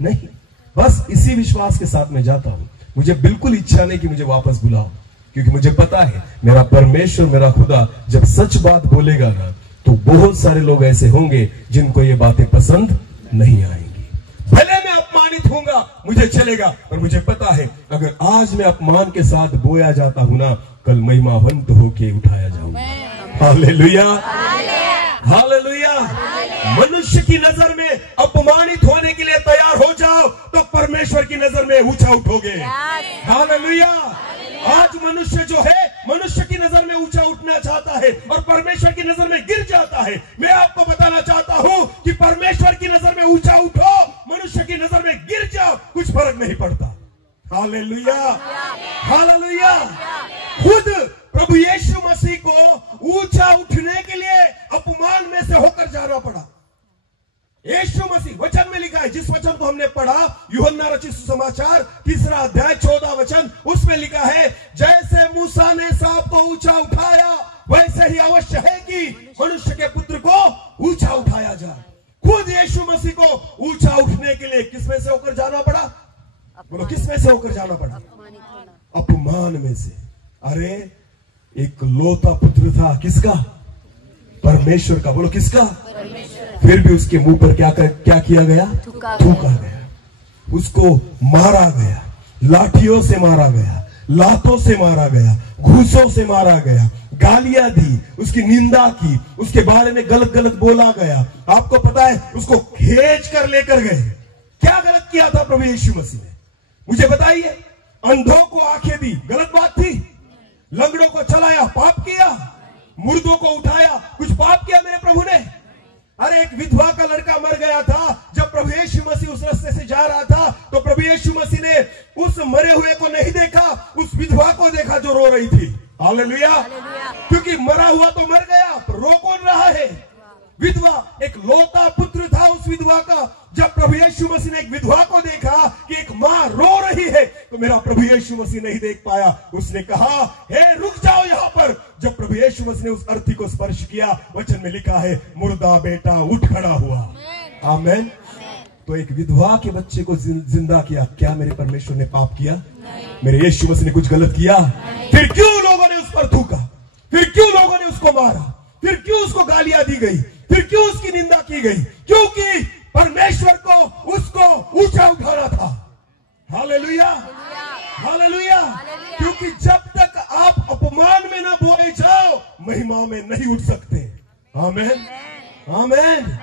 नहीं। बस इसी विश्वास के साथ मैं जाता हूं। मुझे बिल्कुल इच्छा नहीं कि मुझे वापस बुलाओ, क्योंकि मुझे पता है मेरा परमेश्वर, मेरा खुदा जब सच बात बोलेगा ना, तो बहुत सारे लोग ऐसे होंगे जिनको ये बातें पसंद नहीं आएंगी। भले मैं अपमानित होऊंगा, मुझे चलेगा, पर मुझे पता है अगर आज मैं अपमान के साथ बोया जाता हूं ना, कल महिमावंत होके उठाया जाऊंगा। हालेलुया। हालेलुया। मनुष्य की नजर में अपमानित होने के लिए तैयार हो जाओ तो परमेश्वर की नजर में ऊंचा उठोगे। हालेलुया। आज मनुष्य जो है, मनुष्य की नजर में ऊंचा उठना चाहता है और परमेश्वर की नजर में गिर जाता है। मैं आपको बताना चाहता हूं कि परमेश्वर की नजर में ऊंचा उठो, मनुष्य की नजर में गिर जाओ, कुछ फर्क नहीं पड़ता। हालेलुया। हालेलुया। खुद प्रभु यीशु मसीह को ऊंचा उठने के लिए अपमान में से होकर जाना पड़ा। यीशु मसीह, वचन में लिखा है, जिस वचन को हमने पढ़ा, यूहन्ना रचित सुसमाचार 3 अध्याय 14 वचन, उसमें लिखा है जैसे मूसा ने सांप को ऊंचा उठाया, वैसे ही अवश्य है कि मनुष्य के पुत्र को ऊंचा उठाया जाए। खुद यीशु मसीह को ऊंचा उठने के लिए किस में से होकर जाना पड़ा? बोलो किस में से होकर जाना पड़ा? अपमान में से। अरे एक लौता पुत्र था, किसका? परमेश्वर का। बोलो किसका? फिर भी उसके मुंह पर क्या किया गया? थूका गया। उसको मारा गया, लाठियों से मारा गया, लातों से मारा गया, घूसों से मारा गया, गालियां दी, उसकी निंदा की, उसके बारे में गलत गलत बोला गया। आपको पता है उसको खींच कर लेकर गए, क्या गलत किया था प्रभु यीशु मसीह ने? मुझे बताइए। अंधों को आंखें दी, गलत बात थी? लंगड़ों को चलाया, पाप किया? मुर्दों को उठाया, कुछ पाप किया मेरे प्रभु ने? अरे एक विधवा का लड़का मर गया था, जब प्रभु यीशु मसीह उस रास्ते से जा रहा था तो प्रभु यीशु मसीह ने उस मरे हुए को नहीं देखा, उस विधवा को देखा जो रो रही थी। हालेलुया। क्योंकि मरा हुआ तो मर गया, रो कौन रहा है? विधवा। एक लौता पुत्र था उस विधवा का। जब प्रभु यीशु मसीह ने एक विधवा को देखा कि एक मां रो रही है, तो मेरा प्रभु यीशु मसीह नहीं देख पाया। उसने कहा, हे रुक जाओ यहां पर। जब प्रभु यीशु मसीह ने उस अर्थी को स्पर्श किया, वचन में लिखा है, मुर्दा बेटा उठ खड़ा हुआ। आमीन। तो एक विधवा के बच्चे को जिंदा किया। क्या मेरे परमेश्वर ने पाप किया? मेरे यीशु मसीह ने कुछ गलत किया? फिर क्यों लोगों ने उस पर थूका? फिर क्यों लोगों ने उसको मारा? फिर क्यों उसको गालियां दी गई? फिर क्यों उसकी निंदा की गई? क्योंकि परमेश्वर को उसको ऊंचा उठाना था। Hallelujah, hallelujah. क्योंकि जब तक आप अपमान में ना बोए जाओ, महिमा में नहीं उठ सकते। आमीन, आमीन।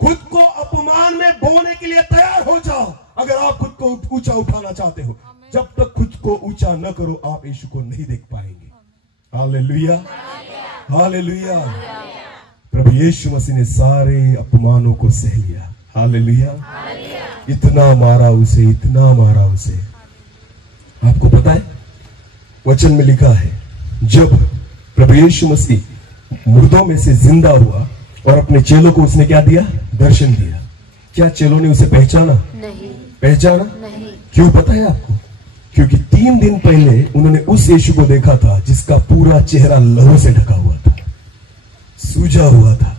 खुद को अपमान में बोने के लिए तैयार हो जाओ अगर आप खुद को ऊंचा उठाना चाहते हो। जब तक खुद को ऊंचा न करो, आप यीशु को नहीं देख पाएंगे। Hallelujah, hallelujah. प्रभु यीशु मसीह ने सारे अपमानों को सह लिया। हालेलुया। इतना मारा उसे, इतना मारा उसे। आपको पता है वचन में लिखा है, जब प्रभु यीशु मसीह मुर्दों में से जिंदा हुआ और अपने चेलों को उसने क्या दिया? दर्शन दिया। क्या चेलों ने उसे पहचाना? नहीं। पहचाना? नहीं। क्यों पता है आपको? क्योंकि 3 दिन पहले उन्होंने उस यीशु को देखा था जिसका पूरा चेहरा लहू से ढका हुआ था, सूजा हुआ था,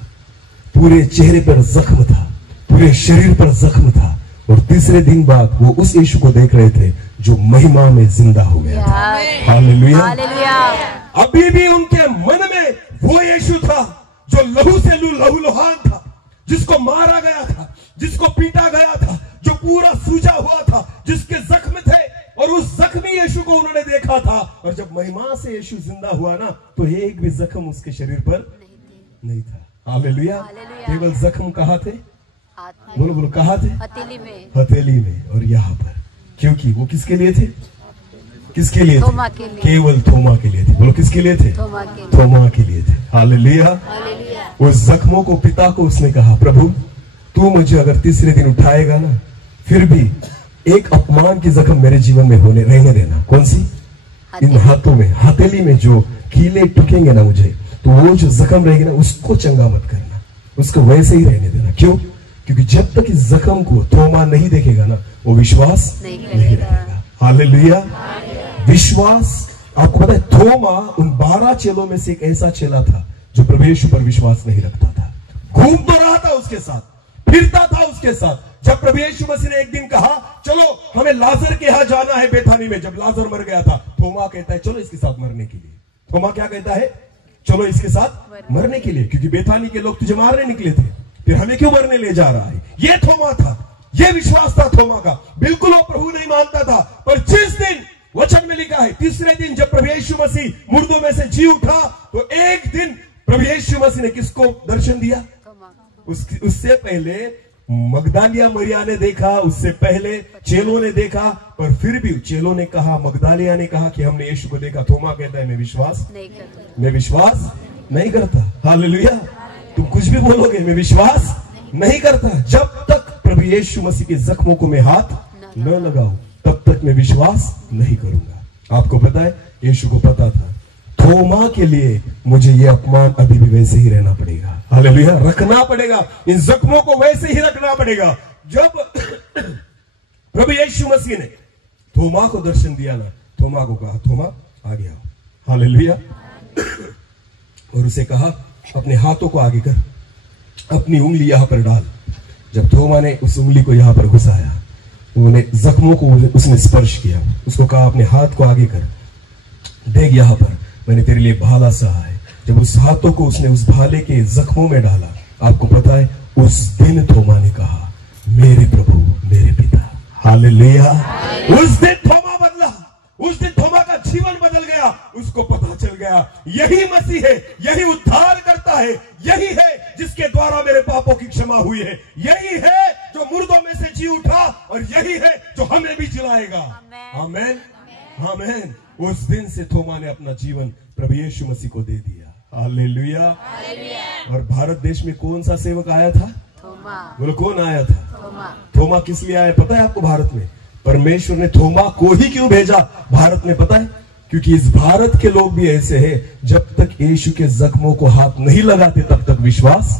पूरे चेहरे पर जख्म था, पूरे शरीर पर जख्म था। और तीसरे दिन बाद वो उस यीशु को देख रहे थे जो महिमा में जिंदा हो गया था। Hallelujah, hallelujah. अभी भी उनके मन में वो यीशु था जो लहू से लहूलुहान था, जिसको मारा गया था, जिसको पीटा गया था, जो पूरा सूजा हुआ था, जिसके जख्म थे। और उस जख्मी यीशु को उन्होंने देखा था। और जब महिमा से यीशु जिंदा हुआ ना, तो एक भी जख्म उसके शरीर पर नहीं था। हालेलुया। केवल जख्म कहाँ थे? बोलो बोलो, कहाँ थे? हथेली में। हथेली में और यहाँ पर। क्योंकि वो किसके लिए थे? किसके लिए थे? केवल थोमा के लिए थे। बोलो, किसके लिए थे? थोमा के लिए थे। हालेलुया। उस जख्मों को, पिता को उसने कहा, प्रभु तू मुझे अगर तीसरे दिन उठाएगा ना, फिर भी एक अपमान की जख्म मेरे जीवन में होने रहने देना। कौन सी? इन हाथों में, हथेली में जो कीले टुकेंगे ना मुझे, तो वो जो जख्म रहेगी ना, उसको चंगा मत करना, उसको वैसे ही रहने देना। क्यों? क्योंकि जब तक इस जख्म को थोमा नहीं देखेगा ना, वो विश्वास नहीं रहेगा। हालेलुया। विश्वास। आपको पता है, थोमा उन 12 चेलों में से एक ऐसा चेला था जो प्रभु यीशु पर विश्वास नहीं रखता था। घूम तो रहा था उसके साथ, फिरता था उसके साथ। जब प्रभु यीशु मसीह ने एक दिन कहा, चलो हमें लाजर के यहां जाना है बेथानी में, जब लाजर मर गया था, थोमा कहता है, चलो इसके साथ मरने के लिए। थोमा क्या कहता है? चलो इसके साथ मरने के लिए, क्योंकि बेथानी के लोग तुझे मारने निकले थे, फिर हमें क्यों मरने ले जा रहा है? ये थोमा था, ये विश्वास था थोमा का। बिल्कुल वो प्रभु नहीं मानता था, पर जिस दिन, वचन में लिखा है, तीसरे दिन जब प्रभु यीशु मसीह मुर्दों में से जी उठा, तो एक दिन प्रभु यीशु मसीह ने किसको दर्शन दिया? उससे पहले मगदालिया मरिया ने देखा, उससे पहले चेलों ने देखा, पर फिर भी चेलों ने कहा, मगदालिया ने कहा कि हमने यीशु को देखा। थोमा कहता है, मैं विश्वास नहीं करता। हालेलुया। तुम कुछ भी बोलोगे, मैं विश्वास नहीं करता। जब तक प्रभु यीशु मसीह के जख्मों को मैं हाथ न लगाऊं, तब तक मैं विश्वास नहीं करूंगा। आपको पता है, यीशु को पता था थोमा के लिए मुझे ये अपमान अभी भी वैसे ही रहना पड़ेगा। हालेलुया। रखना पड़ेगा, इन जख्मों को वैसे ही रखना पड़ेगा। जब प्रभु यीशु मसीह ने थोमा को दर्शन दिया ना, थोमा को कहा, थोमा आगे आओ। हालेलुया। और उसे कहा, अपने हाथों को आगे कर, अपनी उंगली यहां पर डाल। जब थोमा ने उस उंगली को यहां पर घुसाया, उन्होंने जख्मों को उसने स्पर्श किया। उसको कहा, अपने हाथ को आगे कर, देख यहां पर मैंने तेरे लिए भाला सहा है। जब उस हाथों को उसने उस भाले के जख्मों में डाला, आपको पता है, उस दिन थोमा ने कहा, मेरे प्रभु, मेरे पिता। हालेलुया। उस दिन थोमा बदला, उस दिन थोमा का जीवन बदल गया। उसको पता चल गया, यही मसीह है, यही उद्धार करता है, यही है जिसके द्वारा मेरे पापों की क्षमा हुई है, यही है जो जो मुर्दों में से जी उठा और यही है जो हमें भी जिलाएगा। आमेन आमेन। उस दिन से थोमा ने अपना जीवन प्रभु यीशु मसीह को दे दिया। हालेलुया। और भारत देश में कौन सा सेवक आया था? बोलो कौन आया था? थोमा किस लिए आया पता है आपको? भारत में परमेश्वर ने थोमा को ही क्यों भेजा भारत में पता है? क्योंकि इस भारत के लोग भी ऐसे हैं, जब तक यीशु के जख्मों को हाथ नहीं लगाते तब तक विश्वास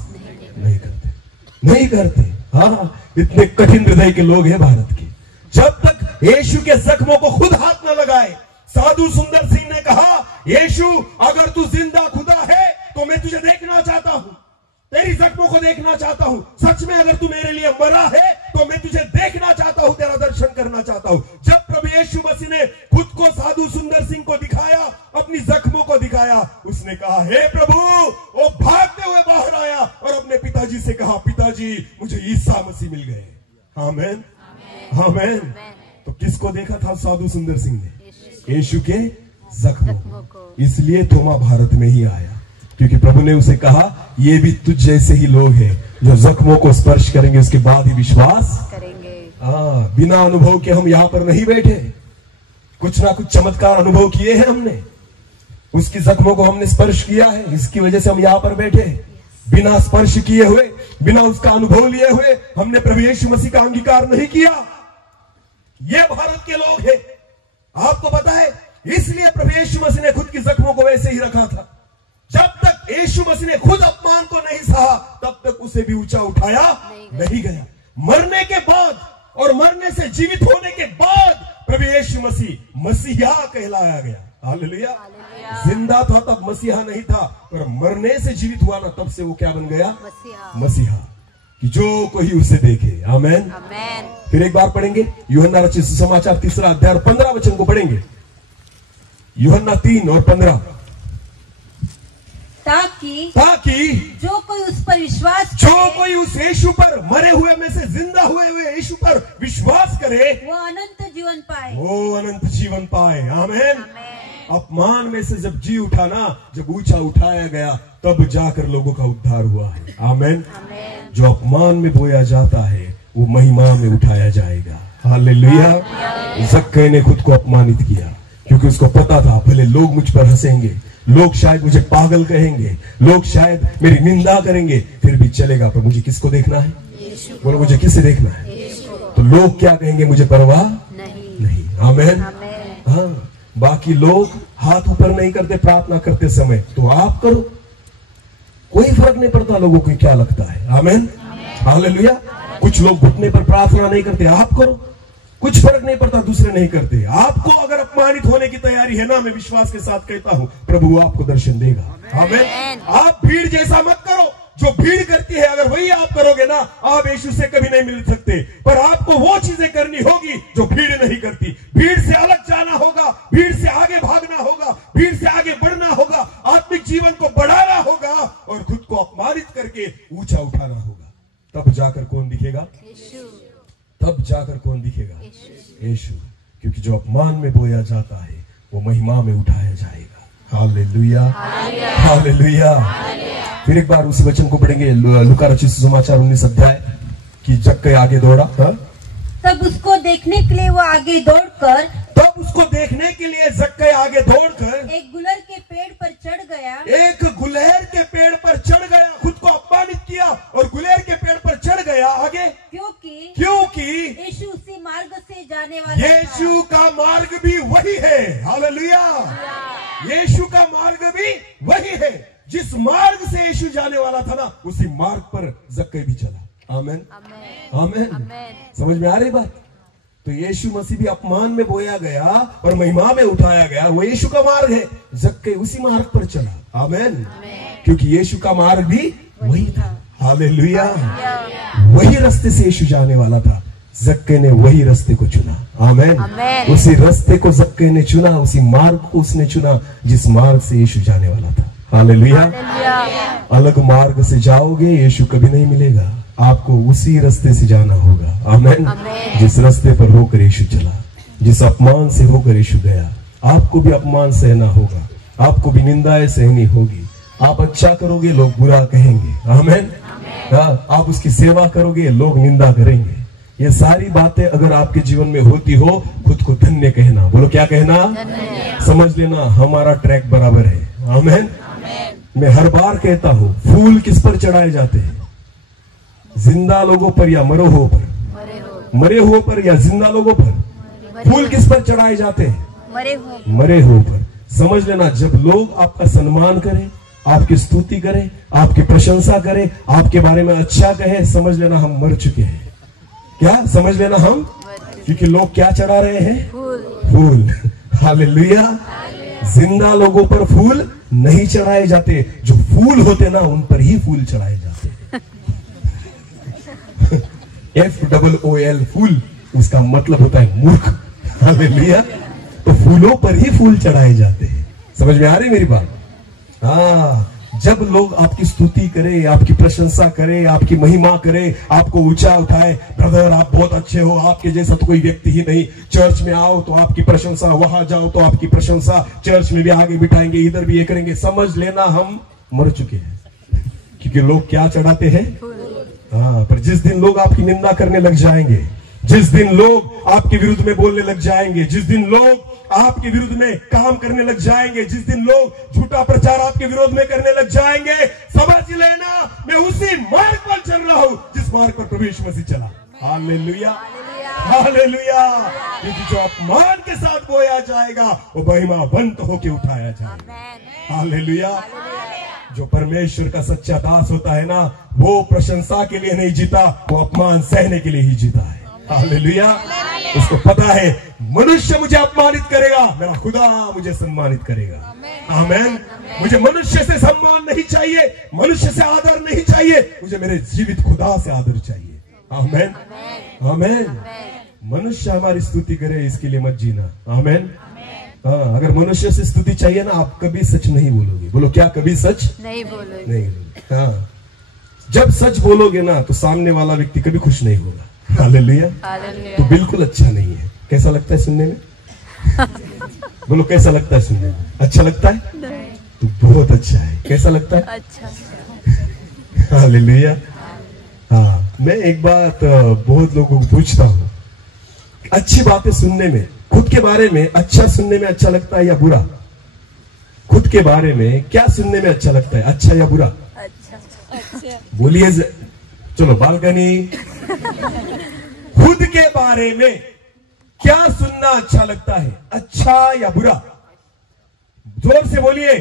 नहीं करते। हाँ, इतने कठिन हृदय के लोग हैं भारत के। जब तक यीशु के जख्मों को खुद हाथ न लगाए। साधु सुंदर सिंह ने कहा, यीशु अगर तू जिंदा खुदा है तो मैं तुझे देखना चाहता हूं, तेरी जख्मों को देखना चाहता हूं। सच में अगर तू मेरे लिए मरा है तो मैं तुझे देखना चाहता हूं, तेरा दर्शन करना चाहता हूं। जब प्रभु यीशु मसीह ने खुद को साधु सुंदर सिंह को दिखाया, अपनी जख्मों को दिखाया, उसने कहा, हे प्रभु। वो भागते हुए बाहर आया और अपने पिताजी से कहा, पिताजी मुझे ईसा मसीह मिल गए। आमेन आमेन। तो किसको देखा था साधु सुंदर सिंह ने? यीशु के जख्मों को। इसलिए थोमा भारत में ही आया, क्योंकि प्रभु ने उसे कहा, ये भी तुझ जैसे ही लोग हैं जो जख्मों को स्पर्श करेंगे, उसके बाद ही विश्वास करेंगे। बिना अनुभव के हम यहाँ पर नहीं बैठे, कुछ ना कुछ चमत्कार अनुभव किए हैं हमने, उसकी जख्मों को हमने स्पर्श किया है, इसकी वजह से हम यहाँ पर बैठे। बिना स्पर्श किए हुए, बिना उसका अनुभव लिए हुए हमने प्रभु यीशु मसीह का अंगीकार नहीं किया। ये भारत के लोग हैं, आपको पता है। इसलिए प्रभु यीशु मसीह ने खुद की जख्मों को वैसे ही रखा था। जब तक यीशु मसीह ने खुद अपमान को नहीं सहा तब तक उसे भी ऊंचा उठाया नहीं गया। मरने के बाद और मरने से जीवित होने के बाद प्रभु यीशु मसीह मसीहा कहलाया गया। हालेलुया। जिंदा था तब मसीहा नहीं था, पर मरने से जीवित हुआ ना, तब से वो क्या बन गया? मसीहा। कि जो कोई उसे देखे। आमेन। फिर एक बार पढ़ेंगे यूहन्ना रचित सुसमाचार 3 अध्याय 15 वचन को पढ़ेंगे। यूहन्ना 3 और 15। ताकि जो कोई उस पर विश्वास करे, जो कोई उस यीशु पर, मरे हुए में से जिंदा हुए यीशु पर विश्वास करे, वो अनंत जीवन पाए। वो अनंत जीवन पाए। आमेन। अपमान में से जब जी उठा ना, जब ऊंचा उठाया गया, तब जाकर लोगों का उद्धार हुआ है। आमेन। जो अपमान में बोया जाता है वो महिमा में उठाया जाएगा। हालेलुया। जक्कई ने खुद को अपमानित किया, क्योंकि उसको पता था भले लोग मुझ पर हंसेंगे, लोग शायद मुझे पागल कहेंगे, लोग शायद मेरी निंदा करेंगे, फिर भी चलेगा, पर मुझे किसको देखना है? बोलो मुझे किसे देखना है? तो लोग क्या कहेंगे मुझे परवाह नहीं। आमेन। हाँ, बाकी लोग हाथ ऊपर नहीं करते प्रार्थना करते समय, तो आप करो, कोई फर्क नहीं पड़ता लोगों को क्या लगता है। आमेन। हालेलुया। कुछ लोग घुटने पर प्रार्थना नहीं करते, आप करो, कुछ फर्क नहीं पड़ता, दूसरे नहीं करते। आपको अगर अपमानित होने की तैयारी है ना, मैं विश्वास के साथ कहता हूं प्रभु आपको दर्शन देगा। आमेन। आप भीड़ जैसा मत करो, जो भीड़ करती है अगर वही आप करोगे ना, आप यीशु से कभी नहीं मिल सकते। पर आपको वो चीजें करनी होगी जो भीड़ नहीं करती। भीड़ से अलग जाना होगा, भीड़ से आगे भागना होगा, भीड़ से आगे बढ़ना होगा, आत्मिक जीवन को बढ़ाना होगा और खुद को अपमानित करके ऊंचा उठाना होगा। तब जाकर कौन दिखेगा? तब जाकर कौन दिखेगा? यीशु। क्योंकि जो अपमान में बोया जाता है वो महिमा में उठाया जाएगा। हालेलुया। हालेलुया। फिर एक बार उसी वचन को पढ़ेंगे, लूका रचित सुसमाचार 19 अध्याय की। जक्कई आगे दौड़ा, तब उसको देखने के लिए वो आगे दौड़कर, तब उसको देखने के लिए जक्कई आगे दौड़कर एक गुलर के पेड़ पर चढ़ गया, एक गुलेर के पेड़ पर चढ़ गया। खुद को अपमानित किया और गुलेर के पेड़ पर चढ़ गया। आगे क्योंकि यीशु उसी मार्ग से जाने वाला, यीशु का मार्ग भी वही है। हालेलुया। यीशु का मार्ग भी वही है। जिस मार्ग से यीशु जाने वाला था ना, उसी मार्ग पर जक्कई भी चला। आमेन। आमेन। समझ में आ रही बात? तो यीशु मसीह भी अपमान में बोया गया और महिमा में उठाया गया, वो यीशु का मार्ग है। जक्कई उसी मार्ग पर चला। आमेन। क्योंकि यीशु का मार्ग भी वही था। हालेलुया। वही रास्ते से यीशु जाने वाला था, जक्कई ने वही रास्ते को चुना। आमेन। उसी रास्ते को जक्कई ने चुना, उसी मार्ग को उसने चुना जिस मार्ग से यीशु जाने वाला था। हालेलुया। अलग मार्ग से जाओगे यीशु कभी नहीं मिलेगा, आपको उसी रास्ते से जाना होगा। आमेन। जिस रास्ते पर होकर यीशु चला, जिस अपमान से होकर यीशु गया, आपको भी अपमान सहना होगा, आपको भी निंदाएं सहनी होगी। आप अच्छा करोगे लोग बुरा कहेंगे। आमेन। हाँ, आप उसकी सेवा करोगे, लोग निंदा करेंगे। ये सारी बातें अगर आपके जीवन में होती हो, खुद को धन्य कहना। बोलो क्या कहना? समझ लेना हमारा ट्रैक बराबर है। आमीन। मैं हर बार कहता हूँ, फूल किस पर चढ़ाए जाते हैं? जिंदा लोगों पर या मरे हुओं पर? मरे हुओं पर या जिंदा लोगों पर? फूल किस पर चढ़ाए जाते हैं? मरे हुओं पर। समझ लेना, जब लोग आपका सम्मान करें, आपकी स्तुति करें, आपकी प्रशंसा करें, आपके बारे में अच्छा कहे, समझ लेना हम मर चुके हैं। क्या समझ लेना हम? क्योंकि लोग क्या चढ़ा रहे हैं? फूल। हालेलुया। जिंदा लोगों पर फूल नहीं चढ़ाए जाते, जो फूल होते ना उन पर ही फूल चढ़ाए जाते। FOOL, फूल, उसका मतलब होता है मूर्ख। हालेलुया। तो फूलों पर ही फूल चढ़ाए जाते हैं। समझ में आ रही मेरी बात? हाँ, जब लोग आपकी स्तुति करें, आपकी प्रशंसा करें, आपकी महिमा करें, आपको ऊंचा उठाए, ब्रदर आप बहुत अच्छे हो, आपके जैसा तो कोई व्यक्ति ही नहीं, चर्च में आओ तो आपकी प्रशंसा, वहां जाओ तो आपकी प्रशंसा, चर्च में भी आगे बिठाएंगे, इधर भी ये करेंगे, समझ लेना हम मर चुके हैं। क्योंकि लोग क्या चढ़ाते हैं? हाँ, पर जिस दिन लोग आपकी निंदा करने लग जाएंगे, जिस दिन लोग आपके विरुद्ध में बोलने लग जाएंगे, जिस दिन लोग आपके विरुद्ध में काम करने लग जाएंगे, जिस दिन लोग झूठा प्रचार आपके विरोध में करने लग जाएंगे, समझ लेना मैं उसी मार्ग पर चल रहा हूं जिस मार्ग पर प्रभु यीशु मसीह चला। Hallelujah, hallelujah. क्योंकि जो अपमान के साथ बोया जाएगा वो महिमावंत होके उठाया जाएगा। हालेलुया। जो परमेश्वर का सच्चा दास होता है ना, वो प्रशंसा के लिए नहीं जीता, वो अपमान सहने के लिए ही जीता है। हालेलुया। उसको पता है मनुष्य मुझे अपमानित करेगा, मेरा खुदा मुझे सम्मानित करेगा। आमीन। मुझे मनुष्य से सम्मान नहीं चाहिए, मनुष्य से आदर नहीं चाहिए, मुझे मेरे जीवित खुदा से आदर चाहिए। आमीन, आमीन। मनुष्य हमारी स्तुति करे इसके लिए मत जीना। आमीन। हाँ, अगर मनुष्य से स्तुति चाहिए ना, आप कभी सच नहीं बोलोगे। बोलो क्या? कभी सच नहीं बोलोगे। नहीं बोलोगे। हाँ, जब सच बोलोगे ना तो सामने वाला व्यक्ति कभी खुश नहीं होगा। हालेलुया। तो बिल्कुल अच्छा नहीं है। कैसा लगता है सुनने में? बोलो कैसा लगता है सुनने में? अच्छा लगता है? तो बहुत अच्छा है। कैसा लगता है? अच्छा। हालेलुया। हाँ, मैं एक बात बहुत लोगों को पूछता हूँ, अच्छी बातें सुनने में, खुद के बारे में अच्छा सुनने में अच्छा लगता है या बुरा? खुद के बारे में क्या सुनने में अच्छा लगता है, अच्छा या बुरा? अच्छा। बोलिए, चलो बालकनी। खुद के बारे में क्या सुनना अच्छा लगता है, अच्छा या बुरा? जोर से बोलिए।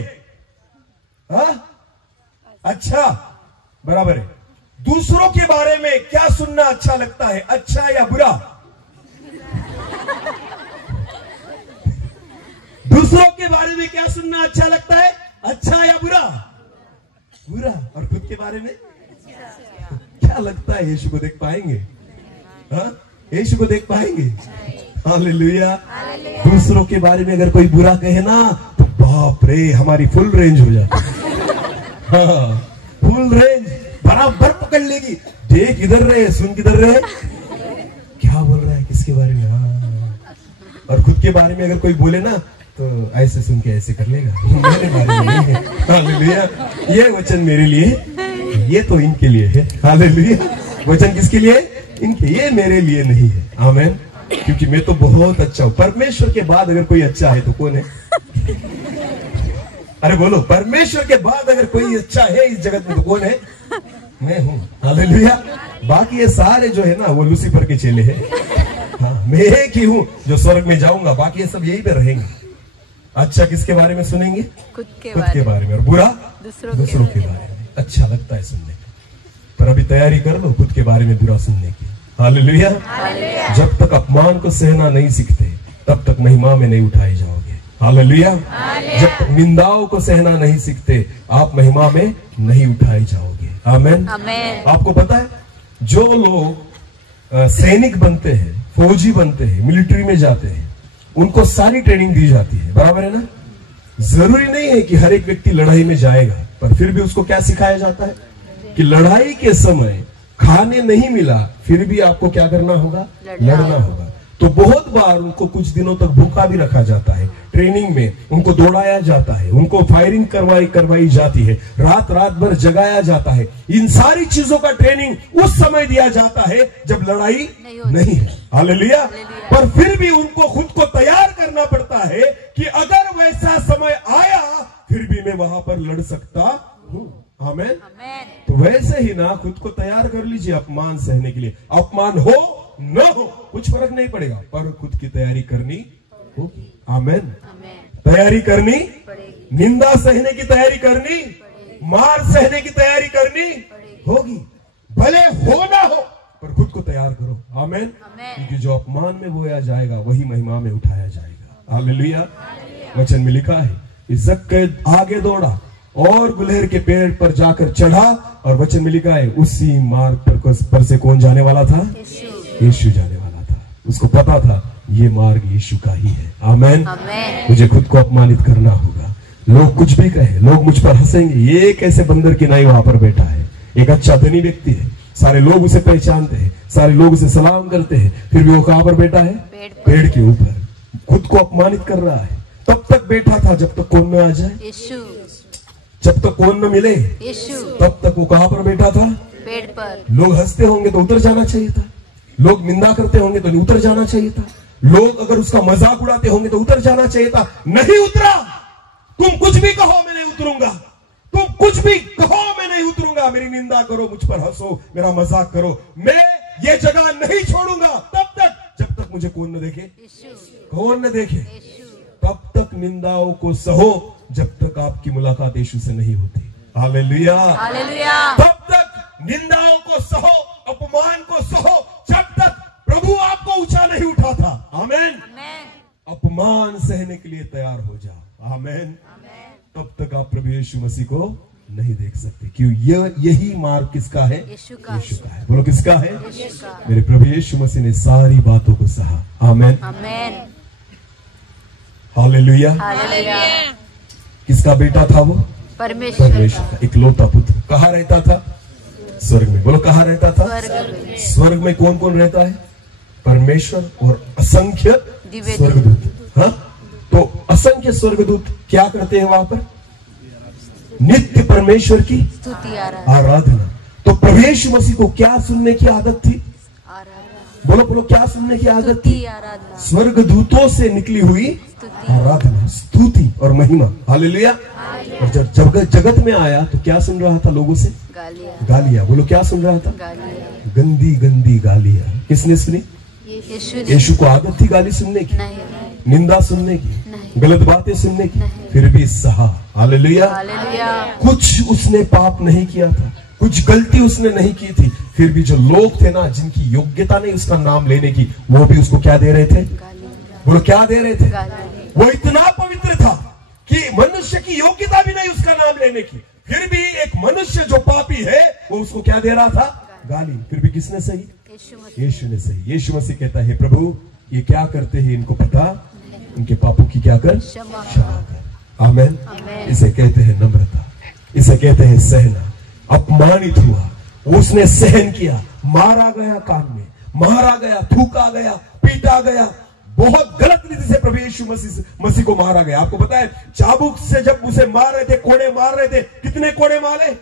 हाँ, अच्छा, बराबर है। दूसरों के बारे में क्या सुनना अच्छा लगता है, अच्छा या बुरा? दूसरों के बारे में क्या सुनना अच्छा लगता है, अच्छा या बुरा? बुरा। और खुद के बारे में क्या लगता है? यीशु को देख पाएंगे? हाँ, यीशु को देख पाएंगे? हालेलुया। दूसरों के बारे में अगर कोई बुरा कहे ना तो बाप रे, हमारी फुल रेंज हो जाती है। हाँ, फुल रेंज बराबर पकड़ लेगी। देख इधर रहे, सुन किधर रहे, क्या बोल रहा है, किसके बारे में। हाँ, और खुद के बारे में अगर कोई बोले ना तो ऐसे सुन के ऐसे कर लेगा, मेरे बारे में नहीं है। हालेलुया। ये वचन मेरे लिए, ये तो इनके लिए है। हालेलुया। वचन किसके लिए? इनके। ये मेरे लिए नहीं है। आमीन। क्योंकि मैं तो बहुत अच्छा हूं। परमेश्वर के बाद अगर कोई अच्छा है तो कौन है? अरे बोलो, परमेश्वर के बाद अगर कोई अच्छा है इस जगत में तो कौन है? मैं हूं। हालेलुया। बाकी ये सारे जो है ना वो लूसीफर के चेले हैं। हाँ, मैं एक ही हूं जो स्वर्ग में जाऊंगा, बाकी ये सब यही पे रहेंगे। अच्छा किसके बारे में सुनेंगे? खुद के बारे में। और बुरा? दूसरों के बारे में। अच्छा लगता है सुनने का, पर अभी तैयारी कर लो खुद के बारे में बुरा सुनने की। हालेलुया। जब तक अपमान को सहना नहीं सीखते तब तक महिमा में नहीं उठाए जाओगे। हालेलुया। जब तक निंदाओं को सहना नहीं सीखते आप महिमा में नहीं उठाए जाओगे। आमीन। आपको पता है, जो लोग सैनिक बनते हैं, फौजी बनते हैं, मिलिट्री में जाते हैं, उनको सारी ट्रेनिंग दी जाती है, बराबर है ना? जरूरी नहीं है कि हर एक व्यक्ति लड़ाई में जाएगा, पर फिर भी उसको क्या सिखाया जाता है कि लड़ाई के समय खाने नहीं मिला फिर भी आपको क्या करना होगा? लड़ना होगा। तो बहुत बार बार उनको कुछ दिनों तक भूखा भी रखा जाता है, ट्रेनिंग में उनको दौड़ाया जाता है, उनको फायरिंग करवाई जाती है, रात भर जगाया जाता है। इन सारी चीजों का ट्रेनिंग उस समय दिया जाता है जब लड़ाई नहीं है। हालेलुया। पर फिर भी उनको खुद को तैयार करना पड़ता है कि अगर वैसा समय आया फिर भी मैं वहां पर लड़ सकता हूं। आमीन। तो वैसे ही ना खुद को तैयार कर लीजिए अपमान सहने के लिए। अपमान हो न हो कुछ फर्क नहीं पड़ेगा, पर खुद की तैयारी करनी होगी। आमीन। तैयारी करनी, निंदा सहने की तैयारी करनी, मार सहने की तैयारी करनी होगी। भले हो ना हो पर खुद को तैयार करो। आमीन। क्योंकि जो अपमान में बोया जाएगा वही महिमा में उठाया जाएगा। हालेलुया। वचन में लिखा है, इज़्ज़त के आगे दौड़ा और गुलहर के पेड़ पर जाकर चढ़ा, और वचन में लिखा है उसी मार्ग पर से कौन जाने वाला था? यीशु जाने वाला था। उसको पता था ये मार्ग यीशु का ही है। आमीन। मुझे खुद को अपमानित करना होगा। लोग कुछ भी कहे, लोग मुझ पर हंसेंगे, ये कैसे बंदर की नाई वहां पर बैठा है। एक अच्छा धनी व्यक्ति है, सारे लोग उसे पहचानते हैं, सारे लोग उसे सलाम करते हैं, फिर भी वो कहां पर बैठा है? पेड़ के ऊपर। खुद को अपमानित कर रहा है। तब तक बैठा था जब तक कौन न आ जाए, जब तक कौन न मिले, तब तक वो कहां पर बैठा था? पेड़ पर। लोग हंसते होंगे तो उतर जाना चाहिए था, लोग निंदा करते होंगे तो उतर जाना चाहिए था, लोग अगर उसका मजाक उड़ाते होंगे तो उतर जाना चाहिए था। नहीं उतरा। तुम कुछ भी कहो मैं नहीं उतरूंगा, तुम कुछ भी कहो मैं नहीं उतरूंगा। मेरी निंदा करो, मुझ पर हंसो, मेरा मजाक करो, मैं ये जगह नहीं छोड़ूंगा तब तक जब तक मुझे कौन न देखे, कौन न देखे। तब तक निंदाओं को सहो जब तक आपकी मुलाकात यीशु से नहीं होती। हालेलुया। तब तक निंदाओं को सहो, अपमान को सहो जब तक प्रभु आपको ऊंचा नहीं उठाता। आमीन। अपमान सहने के लिए तैयार हो जाओ। आमीन। तब तक आप प्रभु यीशु मसीह को नहीं देख सकते। क्यों? यही मार्ग किसका है? यीशु का है। बोलो किसका है? मेरे प्रभु यीशु मसीह ने सारी बातों को सहा। आमीन। हालेलुया। किसका बेटा था वो? परमेश्वर का इकलौता पुत्र। कहाँ रहता था? स्वर्ग में। बोलो कहाँ रहता था? स्वर्ग में कौन कौन रहता है? परमेश्वर और असंख्य स्वर्गदूत। हाँ, तो असंख्य स्वर्गदूत क्या करते हैं वहां पर? नित्य परमेश्वर की स्तुति आराधना। तो प्रभु यीशु मसीह को क्या सुनने की आदत थी? बोलो क्या सुनने की आदत थी? स्वर्गदूतों से निकली हुई आराधना, स्तुति और महिमा। हालेलुया। और जब जगत में आया तो क्या सुन रहा था? लोगों से गालियां। बोलो क्या सुन रहा था? गंदी गंदी गालियां। किसने सुनी? यीशु को आदत थी गाली सुनने की, निंदा सुनने की, गलत बातें सुनने की, फिर भी सहा। हालेलुया। कुछ उसने पाप नहीं किया था, कुछ गलती उसने नहीं की थी, फिर भी जो लोग थे ना, जिनकी योग्यता नहीं उसका नाम लेने की, वो भी उसको क्या दे रहे थे? बोलो क्या दे रहे थे? वो इतना पवित्र था कि मनुष्य की योग्यता भी नहीं उसका नाम लेने की, फिर भी एक मनुष्य जो पापी है वो उसको क्या दे रहा था? गाली। फिर भी किसने सही? यीशु ने सही। यीशु मसीह कहता है, प्रभु ये क्या करते हैं इनको पता, उनके पापों की क्या कर? क्षमा कर। आमीन। इसे कहते हैं नम्रता, इसे कहते हैं सहना। अपमानित हुआ, उसने सहन किया, मारा गया, कान में मारा गया, थूका गया, पीटा गया, बहुत गलत रीति से प्रभु यीशु मसीह को मारा गया। आपको पता है चाबुक से जब उसे मार रहे थे, कोड़े मार रहे थे, कितने कोड़े मारे?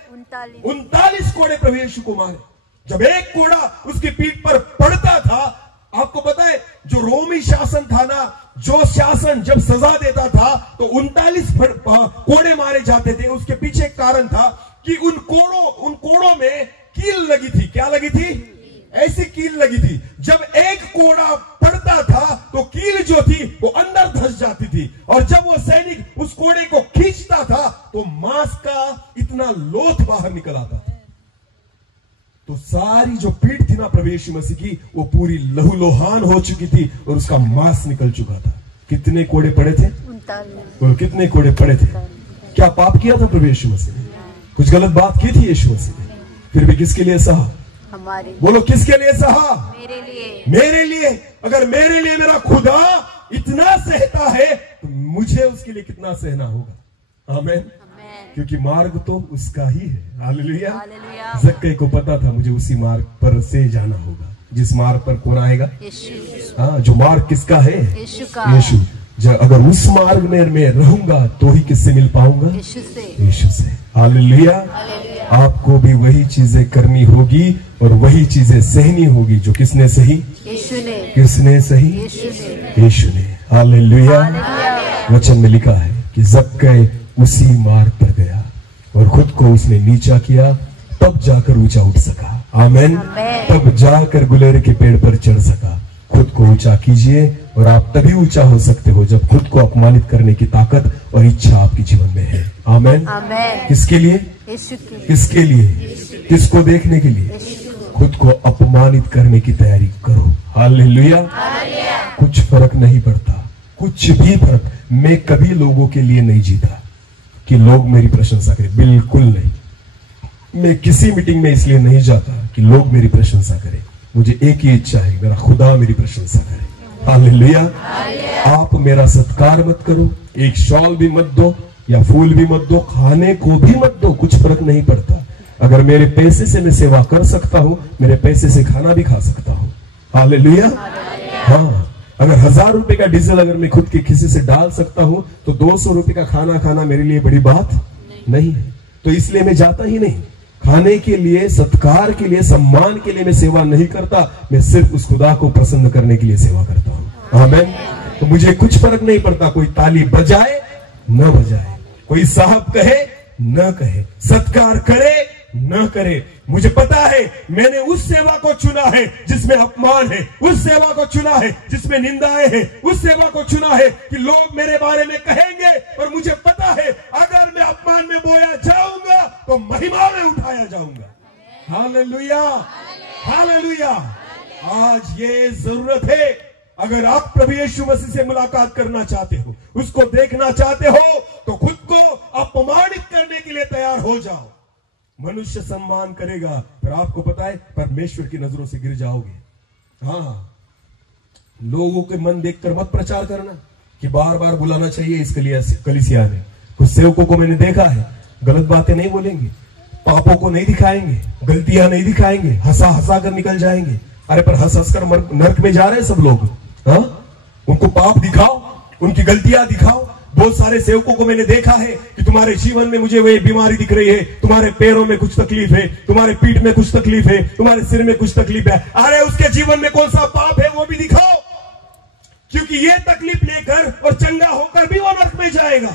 39 कोड़े प्रभु यीशु को मारे। जब एक कोड़ा उसकी पीठ पर पड़ता था, आपको पता है जो रोमी शासन था ना, जो शासन जब सजा देता था तो 39 कोड़े मारे जाते थे। उसके पीछे एक कारण था कि उन कोड़ों में कील लगी थी। क्या लगी थी? ऐसी कील लगी थी, जब एक कोड़ा पड़ता था तो कील जो थी वो अंदर धंस जाती थी, और जब वो सैनिक उस कोड़े को खींचता था तो मांस का इतना लोथ बाहर निकल आता था। तो सारी जो पीठ थी ना प्रभु यीशु मसीह की, वो पूरी लहूलुहान हो चुकी थी और उसका मांस निकल चुका था। कितने कोड़े पड़े थे? 39। कितने कोड़े पड़े थे? क्या पाप किया था प्रभु यीशु मसीह ने? कुछ गलत बात की थी यीशु मसीह ने, फिर भी किसके लिए सहा? बोलो किसके लिए सहा? मेरे लिए। मेरे लिए। अगर मेरे लिए मेरा खुदा इतना सहता है तो मुझे उसके लिए कितना सहना होगा। आमीन। क्योंकि मार्ग तो उसका ही है। हालेलुया। जक्कई को पता था मुझे उसी मार्ग पर से जाना होगा। जिस मार्ग पर कौन आएगा? यीशु। हाँ, जो मार्ग किसका है? यीशु का। यीशु। अगर उस मार्ग में मैं रहूंगा तो ही किससे मिल पाऊंगा? यीशु से। यीशु से। हालेलुया। आपको भी वही चीजें करनी होगी और वही चीजें सहनी होगी जो किसने सही? यीशु ने। किसने सही? यीशु ने। यीशु ने। हालेलुया। वचन में लिखा है कि ज़क्कै उसी मार्ग पर गया और खुद को उसने नीचा किया, तब जाकर ऊंचा उठ सका। आमेन। तब जाकर गुलेर के पेड़ पर चढ़ सका। खुद को ऊंचा कीजिए और आप तभी ऊंचा हो सकते हो जब खुद को अपमानित करने की ताकत और इच्छा आपके जीवन में है। आमेन। किसके लिए? यीशु के। किसके लिए? किसको देखने के लिए? खुद को अपमानित करने की तैयारी करो। हालेलुया। कुछ फर्क नहीं पड़ता, कुछ भी फर्क। मैं कभी लोगों के लिए नहीं जीता कि लोग मेरी प्रशंसा करें, बिल्कुल नहीं। मैं किसी मीटिंग में इसलिए नहीं जाता कि लोग मेरी प्रशंसा करें। मुझे एक ही इच्छा है, मेरा खुदा मेरी प्रशंसा करे। हालेलुया। आप मेरा सत्कार मत करो, एक शॉल भी मत दो या फूल भी मत दो, खाने को भी मत दो, कुछ फर्क नहीं पड़ता। अगर मेरे पैसे से मैं सेवा कर सकता हूं, मेरे पैसे से खाना भी खा सकता हूं। हालेलुया। हाँ, अगर 1000 रुपए का डीजल अगर मैं खुद के खिस्से से डाल सकता हूं तो 200 रुपए का खाना खाना मेरे लिए बड़ी बात नहीं है। तो इसलिए मैं जाता ही नहीं। खाने के लिए, सत्कार के लिए, सम्मान के लिए मैं सेवा नहीं करता। मैं सिर्फ उस खुदा को प्रसन्न करने के लिए सेवा करता हूं। आमीन। तो मुझे कुछ फर्क नहीं पड़ता, कोई ताली बजाए न बजाए, कोई साहब कहे न कहे, सत्कार करे न करे। मुझे पता है मैंने उस सेवा को चुना है जिसमें अपमान है, उस सेवा को चुना है जिसमें निंदाएं हैं, उस सेवा को चुना है कि लोग मेरे बारे में कहेंगे। और मुझे पता है अगर मैं अपमान में बोया जाऊंगा तो महिमा में उठाया जाऊंगा। हालेलुया। हालेलुया। आज ये जरूरत है, अगर आप प्रभु यीशु मसीह से मुलाकात करना चाहते हो, उसको देखना चाहते हो, तो खुद को अपमानित करने के लिए तैयार हो जाओ। मनुष्य सम्मान करेगा पर आपको पता है परमेश्वर की नजरों से गिर जाओगे। हाँ, लोगों के मन देखकर मत प्रचार करना कि बार बार बुलाना चाहिए इस कलीसिया में। कुछ सेवकों को मैंने देखा है, गलत बातें नहीं बोलेंगे, पापों को नहीं दिखाएंगे, गलतियां नहीं दिखाएंगे, हंसा हंसा कर निकल जाएंगे। अरे पर हंस हंस कर नर्क में जा रहे हैं सब लोग। हाँ, उनको पाप दिखाओ, उनकी गलतियां दिखाओ। बहुत सारे सेवकों को मैंने देखा है कि तुम्हारे जीवन में मुझे वही बीमारी दिख रही है, तुम्हारे पैरों में कुछ तकलीफ है, तुम्हारे पीठ में कुछ तकलीफ है, तुम्हारे सिर में कुछ तकलीफ है। अरे उसके जीवन में कौन सा पाप है वो भी दिखाओ, क्योंकि ये तकलीफ लेकर और चंगा होकर भी वो नरक में जाएगा।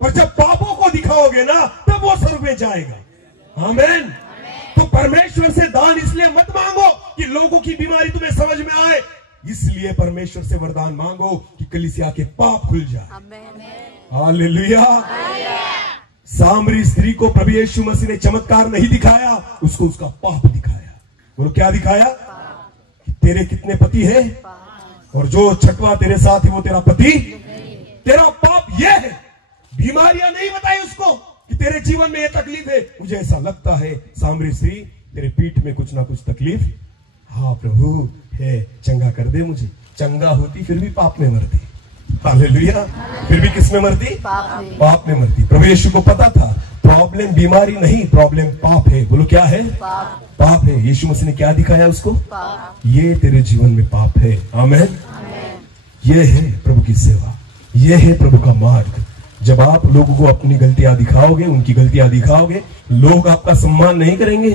और जब पापों को दिखाओगे ना तब वो स्वर्ग में जाएगा। आमीन। तो परमेश्वर से दान इसलिए मत मांगो कि लोगों की बीमारी तुम्हें समझ में आए, इसलिए परमेश्वर से वरदान मांगो कि कलीसिया के पाप खुल जाए। हालेलुया। सामरी स्त्री को प्रभु यीशु मसीह ने चमत्कार नहीं दिखाया, उसको उसका पाप दिखाया। बोलो क्या दिखाया? कि तेरे कितने पति है और जो छठवां तेरे साथ है वो तेरा पति, तेरा पाप ये है। बीमारियां नहीं बताई उसको कि तेरे जीवन में ये तकलीफ है। मुझे ऐसा लगता है सामरी स्त्री तेरे पीठ में कुछ ना कुछ तकलीफ, हाँ प्रभु है, चंगा कर दे मुझे। चंगा होती फिर भी पाप में मरती। हालेलुया। फिर भी किस में मरती? पाप में मरती। प्रभु यीशु को पता था प्रॉब्लम बीमारी नहीं, प्रॉब्लम पाप है। बोलो क्या है? पाप है। यीशु मसीह ने क्या दिखाया उसको? ये तेरे जीवन में पाप है। आमीन। ये है प्रभु की सेवा, ये है प्रभु का मार्ग। जब आप लोगों को अपनी गलतियां दिखाओगे, उनकी गलतियां दिखाओगे, लोग आपका सम्मान नहीं करेंगे,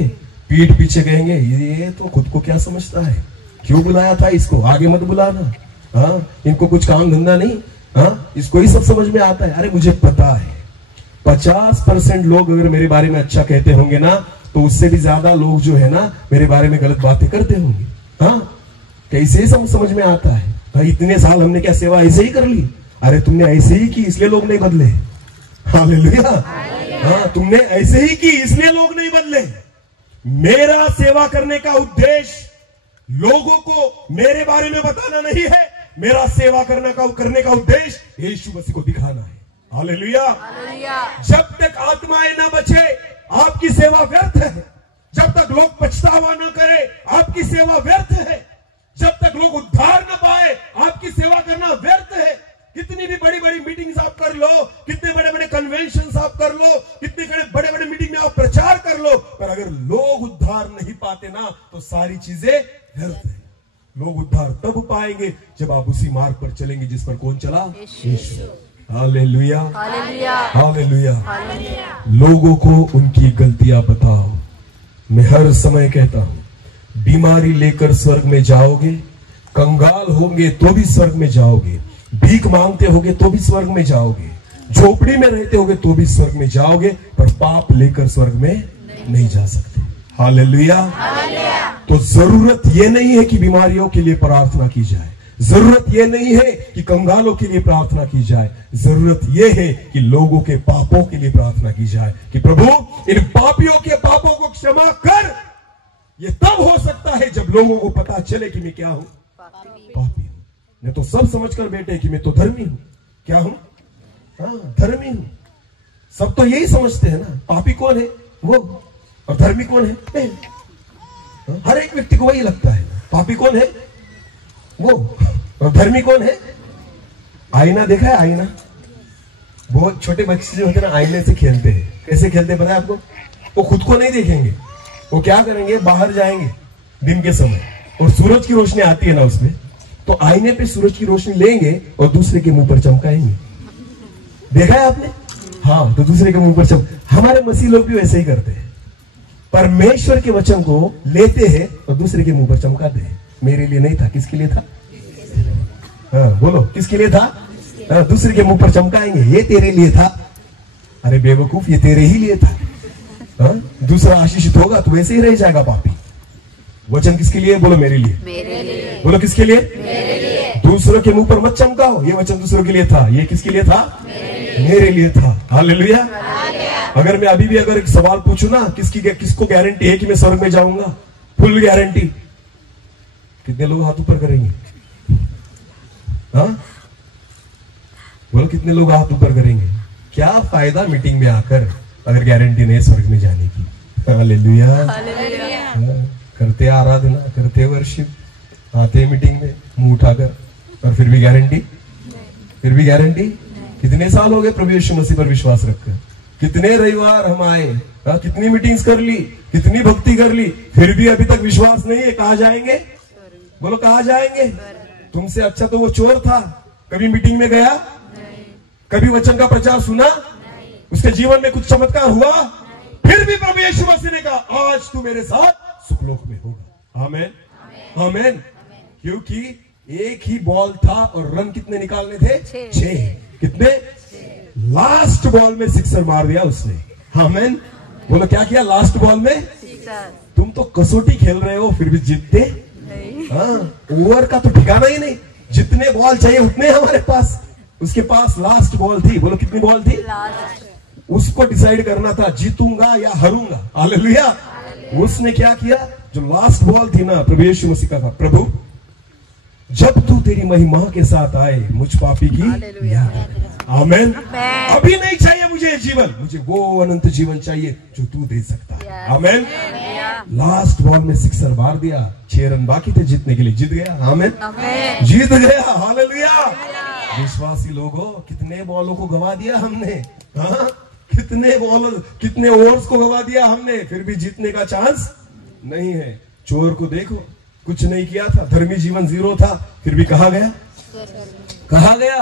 पीठ पीछे कहेंगे ये तो खुद को क्या समझता है, क्यों बुलाया था इसको, आगे मत बुलाना। हाँ, इनको कुछ काम धंधा नहीं, हाँ, इसको ही सब समझ में आता है। अरे मुझे पता है 50% लोग अगर मेरे बारे में अच्छा कहते होंगे ना तो उससे भी ज्यादा लोग जो है ना मेरे बारे में गलत बातें करते होंगे। हाँ, कैसे ही समझ में आता है। भाई इतने साल हमने क्या सेवा ऐसे ही कर ली? अरे तुमने ऐसे ही की इसलिए लोग नहीं बदले। हालेलुया। हाँ, तुमने ऐसे ही की इसलिए लोग नहीं बदले। मेरा सेवा करने का उद्देश्य लोगों को मेरे बारे में बताना नहीं है, मेरा सेवा करने का उद्देश्य यीशु मसीह को दिखाना है। हालेलुया। जब तक आत्माएं ना बचे आपकी सेवा व्यर्थ है। जब तक लोग पछतावा न करे आपकी सेवा व्यर्थ है। जब तक लोग उद्धार न पाए आपकी सेवा करना व्यर्थ है। कितनी भी बड़ी बड़ी मीटिंग्स आप कर लो, कितने बड़े बड़े कन्वेंशन आप कर लो, कितने बड़े बड़े मीटिंग में आप प्रचार कर लो, पर अगर लोग उद्धार नहीं पाते ना तो सारी चीजें व्यर्थ है। लोग उद्धार तब पाएंगे जब आप उसी मार्ग पर चलेंगे जिस पर कौन चला? यीशु। Hallelujah, hallelujah. लोगों को उनकी गलतियां बताओ। मैं हर समय कहता हूं, बीमारी लेकर स्वर्ग में जाओगे, कंगाल होंगे तो भी स्वर्ग में जाओगे, भीख मांगते होगे तो भी स्वर्ग में जाओगे, झोपड़ी में रहते होगे तो भी स्वर्ग में जाओगे, पर पाप लेकर स्वर्ग में नहीं जा सकते। हालेलुया। तो जरूरत ये नहीं है कि बीमारियों के लिए प्रार्थना की जाए, जरूरत ये नहीं है कि कंगालों के लिए प्रार्थना की जाए, जरूरत ये है कि लोगों के पापों के लिए प्रार्थना की जाए कि प्रभु इन पापियों के पापों को क्षमा कर। ये तब हो सकता है जब लोगों को पता चले कि मैं क्या हूं, पापी हूं। मैं तो सब समझकर बैठे कि मैं तो धर्मी हूं। क्या हूं? हाँ, धर्मी हूं। सब तो यही समझते हैं ना, पापी कौन है? वो। और धर्मी कौन है? मैं। हर एक व्यक्ति को वही लगता है। पापी कौन है? वो। और धर्मी कौन है? आईना देखा है? आईना। बहुत छोटे बच्चे जो होते हैं ना, आईने से खेलते हैं। कैसे खेलते हैं पता है आपको? वो खुद को नहीं देखेंगे, वो क्या करेंगे, बाहर जाएंगे दिन के समय और सूरज की रोशनी आती है ना उसमें, तो आईने पे सूरज की रोशनी लेंगे और दूसरे के मुंह पर चमकाएंगे। देखा है आपने? हाँ, तो दूसरे के मुंह पर हमारे मसीह लोग भी वैसे ही करते हैं। परमेश्वर के वचन को लेते हैं और दूसरे के मुंह पर चमकाते हैं। मेरे लिए नहीं था, किसके लिए था? हाँ, बोलो, किसके लिए था? हाँ, दूसरे के मुंह पर चमकाएंगे, ये तेरे लिए था। अरे बेवकूफ, ये तेरे ही लिए था। हाँ, दूसरा आशीषित होगा तो वैसे ही रह जाएगा पापी। वचन किसके लिए? बोलो, मेरे लिए। मेरे लिए। बोलो, किसके लिए? मेरे लिए। दूसरों के मुंह पर मत चमकाओ, ये वचन दूसरों के लिए था। ये किसके लिए था? मेरे लिए था। हालेलुया। अगर मैं अभी भी अगर एक सवाल पूछूं ना, किसको गारंटी है कि मैं स्वर्ग में जाऊंगा? Full guarantee. कितने लोग हाथ ऊपर करेंगे? हाँ, बोलो, कितने लोग हाथ ऊपर करेंगे? क्या फायदा मीटिंग में आकर अगर गारंटी नहीं स्वर्ग में जाने की? हालेलुया। करते आराधना, करते वर्शिप, आते मीटिंग में मुंह उठाकर, और फिर भी गारंटी? फिर भी गारंटी? कितने साल हो गए प्रभु यीशु मसीह पर विश्वास रखकर? कितने रविवार हम आए, कितनी मीटिंग्स कर ली, कितनी भक्ति कर ली, फिर भी अभी तक विश्वास नहीं है। कहां जाएंगे? बोलो, कहां जाएंगे? तुमसे अच्छा तो वो चोर था। कभी मीटिंग में गया? कभी वचन का प्रचार सुना? उसके जीवन में कुछ चमत्कार हुआ? फिर भी प्रभु यीशु मसीह ने कहा, आज तू मेरे साथ सुखलोक में होगा। आमेन, आमेन। क्योंकि एक ही बॉल था और रन कितने निकालने थे? 6। कितने? लास्ट बॉल में सिक्सर मार दिया उसने। आमेन। बोलो, क्या किया लास्ट बॉल में? तुम तो कसौटी खेल रहे हो फिर भी जीतते? हाँ, ओवर का तो ठिकाना ही नहीं। जितने बॉल चाहिए उतने हमारे पास। उसके पास लास्ट बॉल थी। बोलो, कितनी बॉल थी? उसको डिसाइड करना था, जीतूंगा या हारूंगा। हालेलुया। उसने क्या किया? जो लास्ट बॉल थी ना, प्रभु यीशु मसीह का, प्रभु जब तू तेरी महिमा के साथ आए मुझ पापी की याद। आमेन। अभी नहीं चाहिए मुझे जीवन, मुझे वो अनंत जीवन चाहिए जो तू दे सकता है। आमेन। लास्ट बॉल में सिक्सर मार दिया। 6 रन बाकी थे जीतने के लिए, जीत गया। आमेन, जीत गया। हालेलुया। विश्वासी लोगों, कितने बॉलों को गवा दिया हमने। हाँ, कितने ओवर्स को गवा दिया हमने, फिर भी जीतने का चांस नहीं है। चोर को देखो, कुछ नहीं किया था, धर्मी जीवन 0 था, फिर भी कहा गया? कहा गया?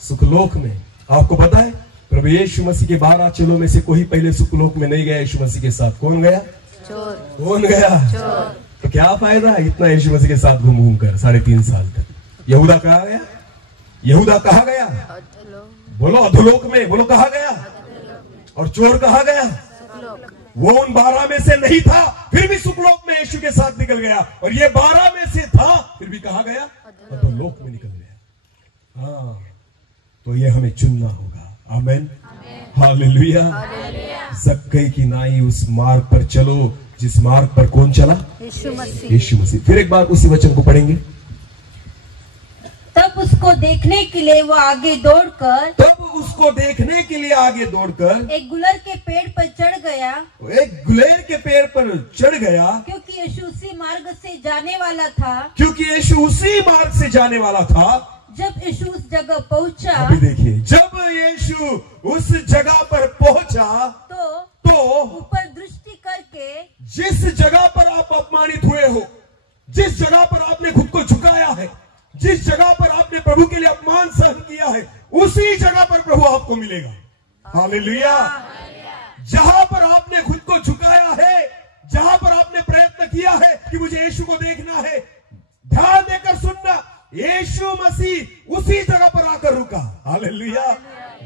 सुखलोक में। आपको पता है प्रभु यीशु मसीह के 12 चेलों में से कोई पहले सुखलोक में नहीं गया यीशु मसीह के साथ। कौन गया? चोर। कौन गया? चोर। तो क्या फायदा इतना यीशु मसीह के साथ घूम घूम कर 3.5 साल तक? यहूदा कहा गया? यहूदा कहा गया? बोलो, अधोलोक में। बोलो, कहा गया? और चोर कहा गया? वो उन 12 में से नहीं था, फिर भी सुखलोक में यीशु के साथ निकल गया। और ये 12 में से था, फिर भी कहा गया? अधोलोक में निकल गया। हाँ, तो ये हमें चुनना होगा। आमेन, हालेलुया। जक्कई की नाई उस मार्ग पर चलो जिस मार्ग पर कौन चला? यीशु मसीह। फिर एक बार उसी वचन को पढ़ेंगे। तब उसको देखने के लिए वो आगे दौड़कर एक गुलर के पेड़ पर चढ़ गया। एक गुलेर के पेड़ पर चढ़ गया, क्योंकि यीशु उसी मार्ग से जाने वाला था। क्योंकि यीशु उसी मार्ग से जाने वाला था। जब यीशु उस जगह पहुंचा, अभी देखिए, जब यीशु उस जगह पर पहुंचा तो ऊपर दृष्टि करके, जिस जगह पर आप अपमानित हुए हो, जिस जगह पर आपने खुद को झुकाया है, जिस जगह पर आपने प्रभु के लिए अपमान सहन किया है, उसी जगह पर प्रभु आपको मिलेगा। हालेलुया। जहां पर आपने खुद को झुकाया है, जहां पर आपने प्रयत्न किया है कि मुझे यीशु को देखना है, ध्यान देकर सुनना, यीशु मसीह उसी जगह पर आकर रुका। हालेलुया।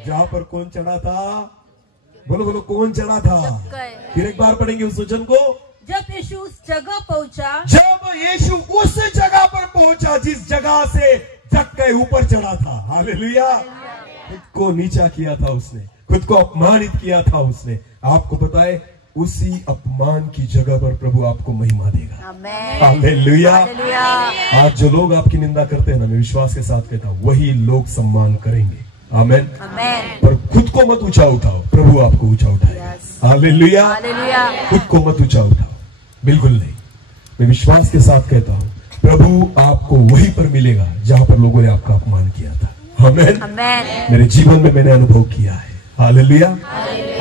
जहां पर कौन चढ़ा था? बोलो बोलो, कौन चढ़ा था? फिर एक बार पढ़ेंगे उस वचन को। जब यीशु उस जगह पहुंचा, जब यीशु उस जगह पर पहुंचा जिस जगह से जग के ऊपर चढ़ा था। हालेलुया। खुद को नीचा किया था उसने, खुद को अपमानित किया था उसने। आपको पता है, उसी अपमान की जगह पर प्रभु आपको महिमा देगा। हालेलुया। आज जो लोग आपकी निंदा करते हैं ना, मैं विश्वास के साथ कहता हूं, वही लोग सम्मान करेंगे। आमेन। पर खुद को मत ऊंचा उठाओ, प्रभु आपको ऊंचा उठाएगा। हालेलुया। खुद को मत ऊंचा उठाओ, बिल्कुल नहीं। मैं विश्वास के साथ कहता हूं, प्रभु आपको वहीं पर मिलेगा जहां पर लोगों ने आपका अपमान किया था। आमेन। मेरे जीवन में मैंने अनुभव किया है। हालेलुया।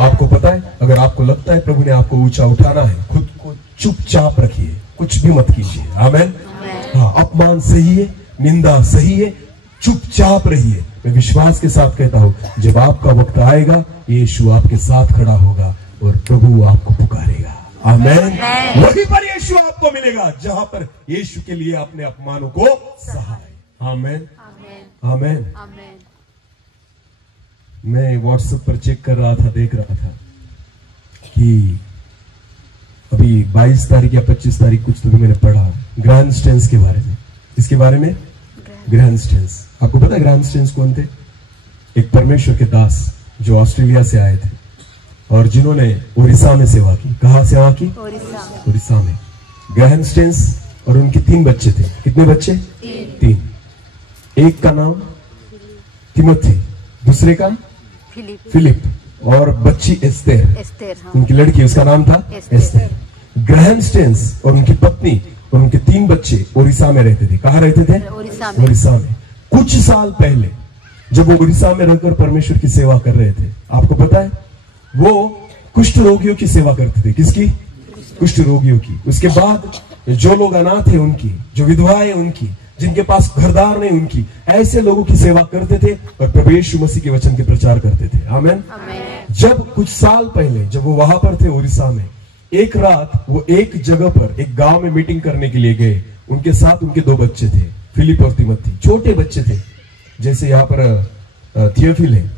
आपको पता है, अगर आपको लगता है प्रभु ने आपको ऊंचा उठाना है, खुद को चुपचाप रखिए, कुछ भी मत कीजिए। आमेन। हाँ, अपमान सही है, निंदा सही है, चुपचाप रहिए। मैं विश्वास के साथ कहता हूं, जब आपका वक्त आएगा, यीशु आपके साथ खड़ा होगा और प्रभु आपको पुकारेगा। आमेन। वहीं पर यीशु आपको मिलेगा जहां पर यीशु के लिए अपने अपमानों को सहा है। आमेन। आमेन। मैं व्हाट्सएप पर चेक कर रहा था, देख रहा था कि अभी 22 तारीख या 25 तारीख कुछ तो भी मैंने पढ़ा ग्रैंड स्टेंस के बारे में। इसके बारे में ग्रैंड स्टेंस, आपको पता है ग्रैंड स्टेंस कौन थे? एक परमेश्वर के दास जो ऑस्ट्रेलिया से आए थे और जिन्होंने उड़ीसा में सेवा की। कहां सेवा की? उड़ीसा में। ग्रैंड स्टेंस और उनके 3 बच्चे थे। कितने बच्चे? 3। एक का नाम तिमोथी, दूसरे का फिलिप और बच्ची एस्तेर। उनकी लड़की, उसका नाम था एस्तेर। ग्रैंड स्टेंस और उनकी पत्नी और उनके 3 बच्चे उड़ीसा में रहते थे। कहां रहते थे? उड़ीसा में। कुछ साल पहले जब वो उड़ीसा में रहकर परमेश्वर की सेवा कर रहे थे, आपको पता है, वो कुष्ठ रोगियों की सेवा करते थे। किसकी? कुष्ठ रोगियों की। उसके बाद जो लोग अनाथ है उनकी, जो विधवाएं उनकी, जिनके पास घरदार नहीं उनकी, ऐसे लोगों की सेवा करते थे और प्रभु यीशु मसीह के वचन के प्रचार करते थे। आमेन। जब कुछ साल पहले जब वो वहां पर थे उड़ीसा में, एक रात वो एक जगह पर एक गांव में मीटिंग करने के लिए गए। उनके साथ उनके 2 बच्चे थे, फिलिप और तिमोथी। छोटे बच्चे थे, जैसे यहाँ पर थियोफिल है,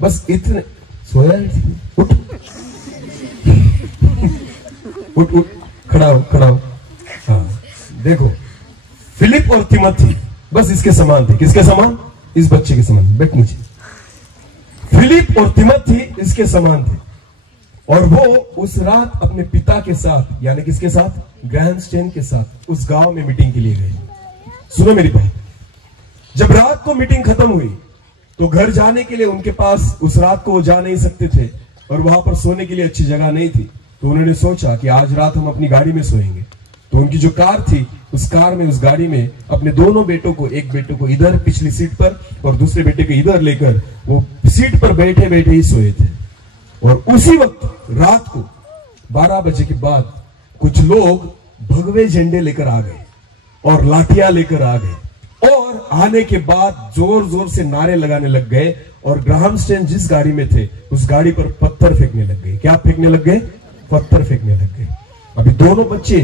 बस इतने। सोया? उठ उठ उठ, खड़ा हो। हाँ, देखो, फिलिप और तिमोथी बस इसके समान थे। किसके समान? इस बच्चे के समान। बैठ नीचे। फिलिप और तिमोथी इसके समान थे और वो उस रात अपने पिता के साथ, यानी किसके साथ? ग्रैंड स्टेन के साथ उस गांव में मीटिंग के लिए गए। सुनो मेरी बात, जब रात को मीटिंग खत्म हुई तो घर जाने के लिए उनके पास उस रात को वो जा नहीं सकते थे और वहां पर सोने के लिए अच्छी जगह नहीं थी। तो उन्होंने सोचा कि आज रात हम अपनी गाड़ी में सोएंगे। तो उनकी जो कार थी, उस कार में, उस गाड़ी में अपने दोनों बेटों को, एक बेटे को इधर पिछली सीट पर और दूसरे बेटे को इधर लेकर वो सीट पर बैठे बैठे ही सोए थे। और उसी वक्त रात को 12 बजे के बाद कुछ लोग भगवे झंडे लेकर आ गए और लाठियां लेकर आ गए और आने के बाद जोर जोर से नारे लगाने लग गए और ग्राहम स्टेन जिस गाड़ी में थे उस गाड़ी पर पत्थर फेंकने लग गए। क्या फेंकने लग गए? पत्थर फेंकने लग गए। अभी दोनों बच्चे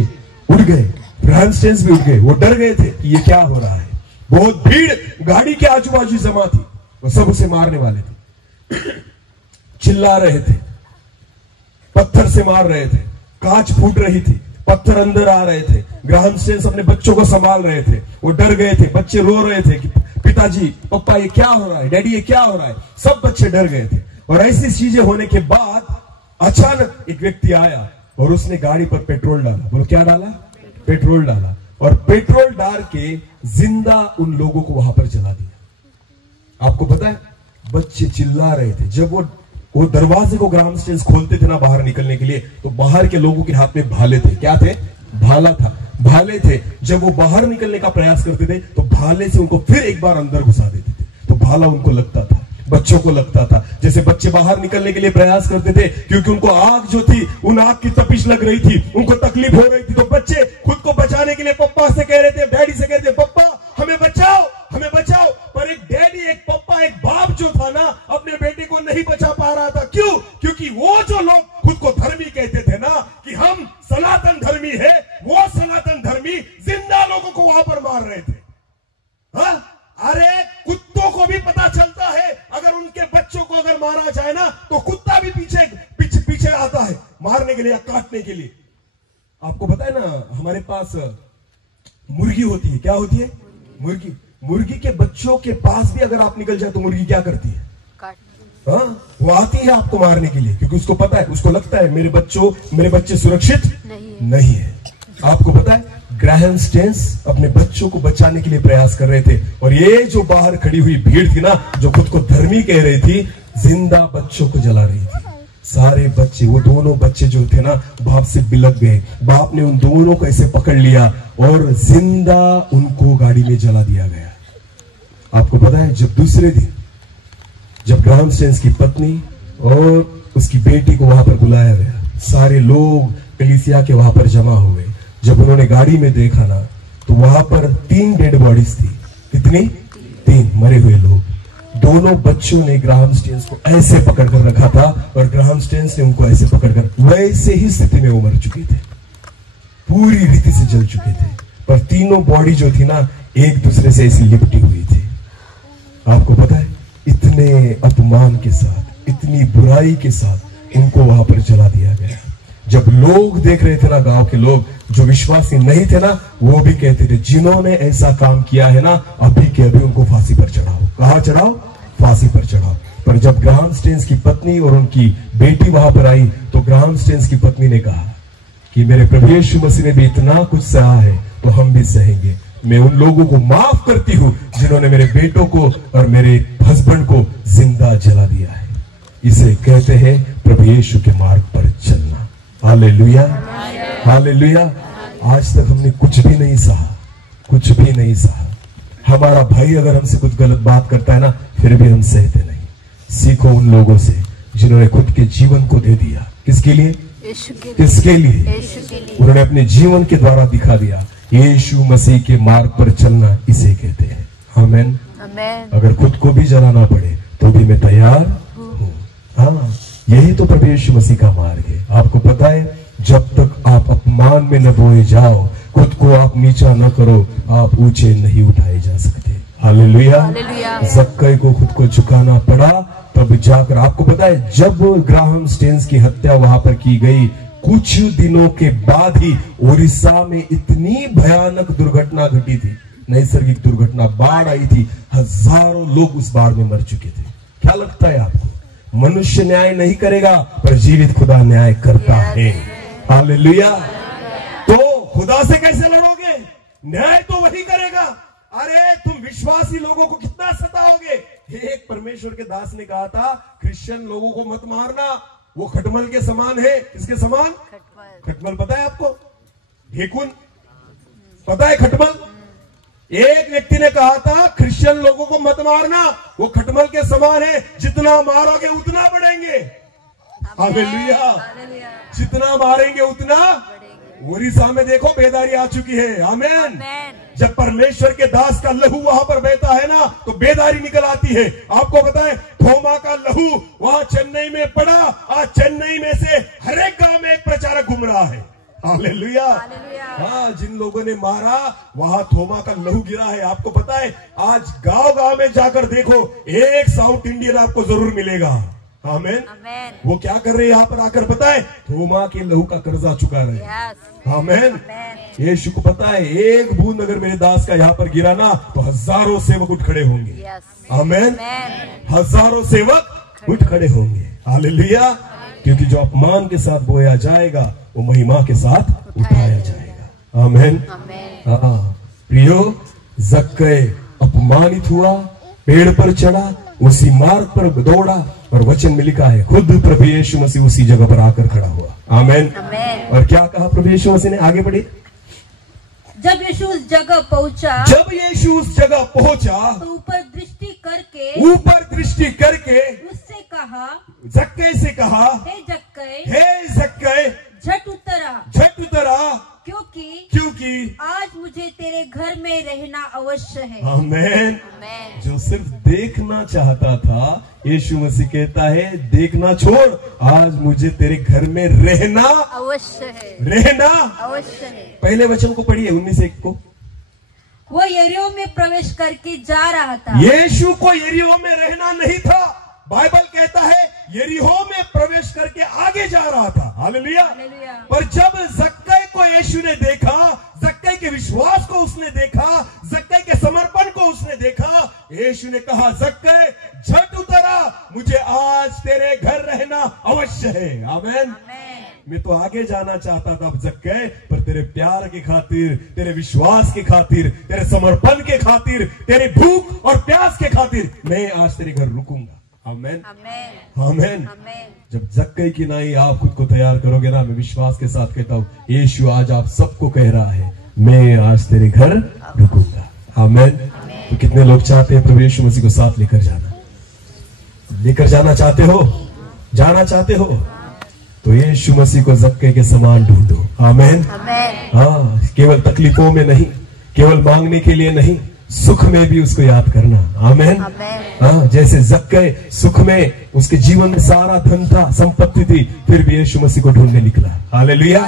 उठ गए, ग्राहम स्टेन भी उठ गए। वो डर गए थे कि ये क्या हो रहा है। बहुत भीड़ गाड़ी के आजू बाजू जमा थी, वो सब उसे मारने वाले थे। चिल्ला रहे थे, पत्थर से मार रहे थे, कांच फूट रही थी, पत्थर अंदर आ रहे थे। ग्राहम स्टेन अपने बच्चों को संभाल रहे थे। वो डर गए थे, बच्चे रो रहे थे कि पिताजी, पापा, ये क्या हो रहा है, डैडी ये क्या हो रहा है। सब बच्चे डर गए थे। और ऐसी चीजें होने के बाद अचानक एक व्यक्ति आया और उसने गाड़ी पर पेट्रोल डाला। बोलो क्या डाला? पेट्रोल डाला। और पेट्रोल डाल के जिंदा उन लोगों को वहां पर जला दिया। आपको पता है, बच्चे चिल्ला रहे थे। जब वो दरवाजे को ग्राहम स्टेन खोलते थे ना बाहर निकलने के लिए, तो बाहर के लोगों के हाथ में भाले थे। क्या थे? भाला था, भाले थे। जब वो बाहर निकलने का प्रयास करते थे तो भाले से उनको फिर एक बार अंदर घुसा देते थे, तो भाला उनको लगता था। बच्चों को लगता था। जैसे बच्चे बाहर निकलने के लिए प्रयास करते थे, क्योंकि उनको आग जो थी, उन आग की तपिश लग रही थी, उनको तकलीफ हो रही थी, तो बच्चे खुद को बचाने के लिए पप्पा से कह रहे थे, डैडी से कहते थे, पप्पा हमें बचाओ, हमें बचाओ। पर एक डैडी, एक पप्पा, एक बाप जो था ना, अपने बेटे को नहीं बचा पा रहा था। क्यों? क्योंकि वो जो लोग खुद को धर्मी कहते थे ना, कि हम सनातन धर्मी है, वो सनातन धर्मी जिंदा लोगों को वहां पर मार रहे थे। हाँ? अरे कुत्तों को भी पता चलता है, अगर उनके बच्चों को अगर मारा जाए ना, तो कुत्ता भी पीछे आता है मारने के लिए या काटने के लिए। आपको पता है ना, हमारे पास मुर्गी होती है। क्या होती है? मुर्गी। मुर्गी के बच्चों के पास भी अगर आप निकल जाए तो मुर्गी क्या करती है? हाँ, वो आती है आपको मारने के लिए, क्योंकि उसको पता है, उसको लगता है मेरे बच्चे सुरक्षित नहीं है। आपको पता है, ग्राहम स्टेन्स अपने बच्चों को बचाने के लिए प्रयास कर रहे थे, और ये जो बाहर खड़ी हुई भीड़ थी ना, जो खुद को धर्मी कह रही थी, जिंदा बच्चों को जला रही थी। सारे बच्चे, वो दोनों बच्चे जो थे ना, बाप से बिलक गए। बाप ने उन दोनों को ऐसे पकड़ लिया और जिंदा उनको गाड़ी में जला दिया गया। आपको पता है, जब दूसरे दिन जब ग्राहम स्टेन्स की पत्नी और उसकी बेटी को वहां पर बुलाया गया, सारे लोग कलीसिया के वहां पर जमा हुए। जब उन्होंने गाड़ी में देखा ना, तो वहां पर 3 डेड बॉडीज थी। कितनी? 3 मरे हुए लोग। दोनों बच्चों ने ग्राहम स्टेन्स को ऐसे पकड़कर रखा था, और ग्राहम स्टेन्स ने उनको ऐसे पकड़कर, वैसे ही स्थिति में वो मर चुके थे, पूरी रीति से जल चुके थे। पर तीनों बॉडी जो थी ना, एक दूसरे से ऐसी लिपटी हुई थी। आपको पता है, इतने अपमान के साथ, इतनी बुराई के साथ उनको वहां पर जला दिया गया। जब लोग देख रहे थे ना, गांव के लोग जो विश्वासी नहीं थे ना, वो भी कहते थे, जिन्होंने ऐसा काम किया है ना, अभी के अभी उनको फांसी पर चढ़ाओ। कहां चढ़ाओ? फांसी पर चढ़ाओ। पर जब ग्राहम स्टेन्स की पत्नी और उनकी बेटी वहां पर आई, तो ग्राहम स्टेन्स की पत्नी ने कहा कि मेरे प्रभु यीशु मसीह ने भी इतना कुछ सहा है, तो हम भी सहेंगे। मैं उन लोगों को माफ करती हूं जिन्होंने मेरे बेटों को और मेरे हस्बैंड को जिंदा जला दिया है। इसे कहते हैं प्रभु यीशु के मार्ग पर चलना। Hallelujah, hallelujah. आज तक हमने कुछ भी नहीं सहा, कुछ भी नहीं सहा। हमारा भाई अगर हमसे कुछ गलत बात करता है ना, फिर भी हम सहते नहीं। सीखो उन लोगों से जिन्होंने खुद के जीवन को दे दिया। किसके लिए? किसके लिए? उन्होंने अपने जीवन के द्वारा दिखा दिया। यीशु मसीह के मार्ग पर चलना, इसे कहते हैं। आमेन। अगर खुद को भी जलाना पड़े तो भी मैं तैयार हूँ। हाँ, यही तो प्रभु यीशु मसीह का मार्ग है। आपको पता है, जब तक आप अपमान में न बोए जाओ, खुद को आप नीचा न करो, आप ऊंचे नहीं उठाए जा सकते। हालेलुया। जक्कई को खुद को झुकाना पड़ा, तब जाकर। आपको पता है, जब ग्राहम स्टेन्स की हत्या वहां पर की गई, कुछ दिनों के बाद ही उड़ीसा में इतनी भयानक दुर्घटना घटी थी, नैसर्गिक दुर्घटना, बाढ़ आई थी। हजारों लोग उस बाढ़ में मर चुके थे। क्या लगता है आपको? मनुष्य न्याय नहीं करेगा, पर जीवित खुदा न्याय करता है। हालेलुया। तो खुदा से कैसे लड़ोगे? न्याय तो वही करेगा। अरे तुम विश्वासी लोगों को कितना सताओगे? एक परमेश्वर के दास ने कहा था, क्रिश्चियन लोगों को मत मारना, वो खटमल के समान है। किसके समान? खटमल पता है आपको? ढेकुन पता है? खटमल। एक व्यक्ति ने कहा था, क्रिश्चियन लोगों को मत मारना, वो खटमल के समान है, जितना मारोगे उतना बढ़ेंगे। हालेलुया। जितना मारेंगे उतना। उड़ीसा में देखो बेदारी आ चुकी है। आमीन। जब परमेश्वर के दास का लहू वहां पर बहता है ना, तो बेदारी निकल आती है। आपको पता है, थोमा का लहू वहां चेन्नई में पड़ा। आज चेन्नई में से हर एक गांव में एक प्रचारक घूम रहा है। हालेलुया। हाँ, जिन लोगों ने मारा, वहां थोमा का लहू गिरा है। आपको पता है, आज गांव गांव में जाकर देखो, एक साउथ इंडियन आपको जरूर मिलेगा। आमीन। वो क्या कर रहे हैं यहाँ पर आकर? पता है, थोमा के लहू का कर्जा चुका रहे। आमीन। यीशु को पता है, एक बूंद अगर मेरे दास का यहाँ पर गिरा ना, तो हजारों सेवक उठ खड़े होंगे। आमीन। हजारों सेवक उठ खड़े होंगे। हालेलुया। क्योंकि जो अपमान के साथ बोया जाएगा, वो महिमा के साथ उठाया जाएगा। आमीन। प्रियो, जक्कई अपमानित हुआ, पेड़ पर चढ़ा, उसी मार्ग पर दौड़ा, और वचन में लिखा है, खुद प्रभु यीशु मसीह उसी जगह पर आकर खड़ा हुआ। आमीन। और क्या कहा प्रभु यीशु मसीह ने? आगे बढ़े। जब यीशु उस जगह पहुंचा, तो ऊपर दृष्टि दृष्टि करके उससे कहा, जक्कई से कहा, हे जक्कई, हे जक्कई, झट उतरा, क्योंकि आज मुझे तेरे घर में रहना अवश्य है। आमीन। जो सिर्फ देखना चाहता था, यीशु मसीह कहता है देखना छोड़, आज मुझे तेरे घर में रहना अवश्य है, रहना अवश्य है। पहले वचन को पढ़िए 19:1 को। वो यरीहो में प्रवेश करके जा रहा था। यीशु को यरीहो में रहना नहीं था, बाइबल कहता है यरीहो में प्रवेश करके आगे जा रहा था। हालेलुया। पर जब जक्कई को यीशु ने देखा, जक्कई के विश्वास को उसने देखा, जक्कई के समर्पण को उसने देखा, यीशु ने कहा जक्कई झट उतरा, मुझे आज तेरे घर रहना अवश्य है। आमीन। मैं तो आगे जाना चाहता था जक्कई, पर तेरे प्यार के खातिर, तेरे विश्वास के खातिर, तेरे समर्पण के खातिर, तेरे भूख और प्यास के खातिर मैं आज तेरे घर रुकूंगा। आमीन। आमीन। जब जक्कई की नाई आप खुद को तैयार करोगे ना, मैं विश्वास के साथ कहता हूँ यीशु आज आप सबको कह रहा है मैं आज तेरे घर रुकूंगा। आमीन। तो कितने लोग चाहते हैं प्रभु यीशु मसीह को साथ लेकर जाना चाहते हो, जाना चाहते हो, तो यीशु मसीह को जक्कई के समान ढूंढो। आमीन। हाँ, केवल तकलीफों में नहीं, केवल मांगने के लिए नहीं, सुख में भी उसको याद करना। आमीन। हाँ, जैसे जक्कई सुख में उसके जीवन में सारा धन था, संपत्ति थी, फिर भी यीशु मसीह को ढूंढने निकला। हालेलुया।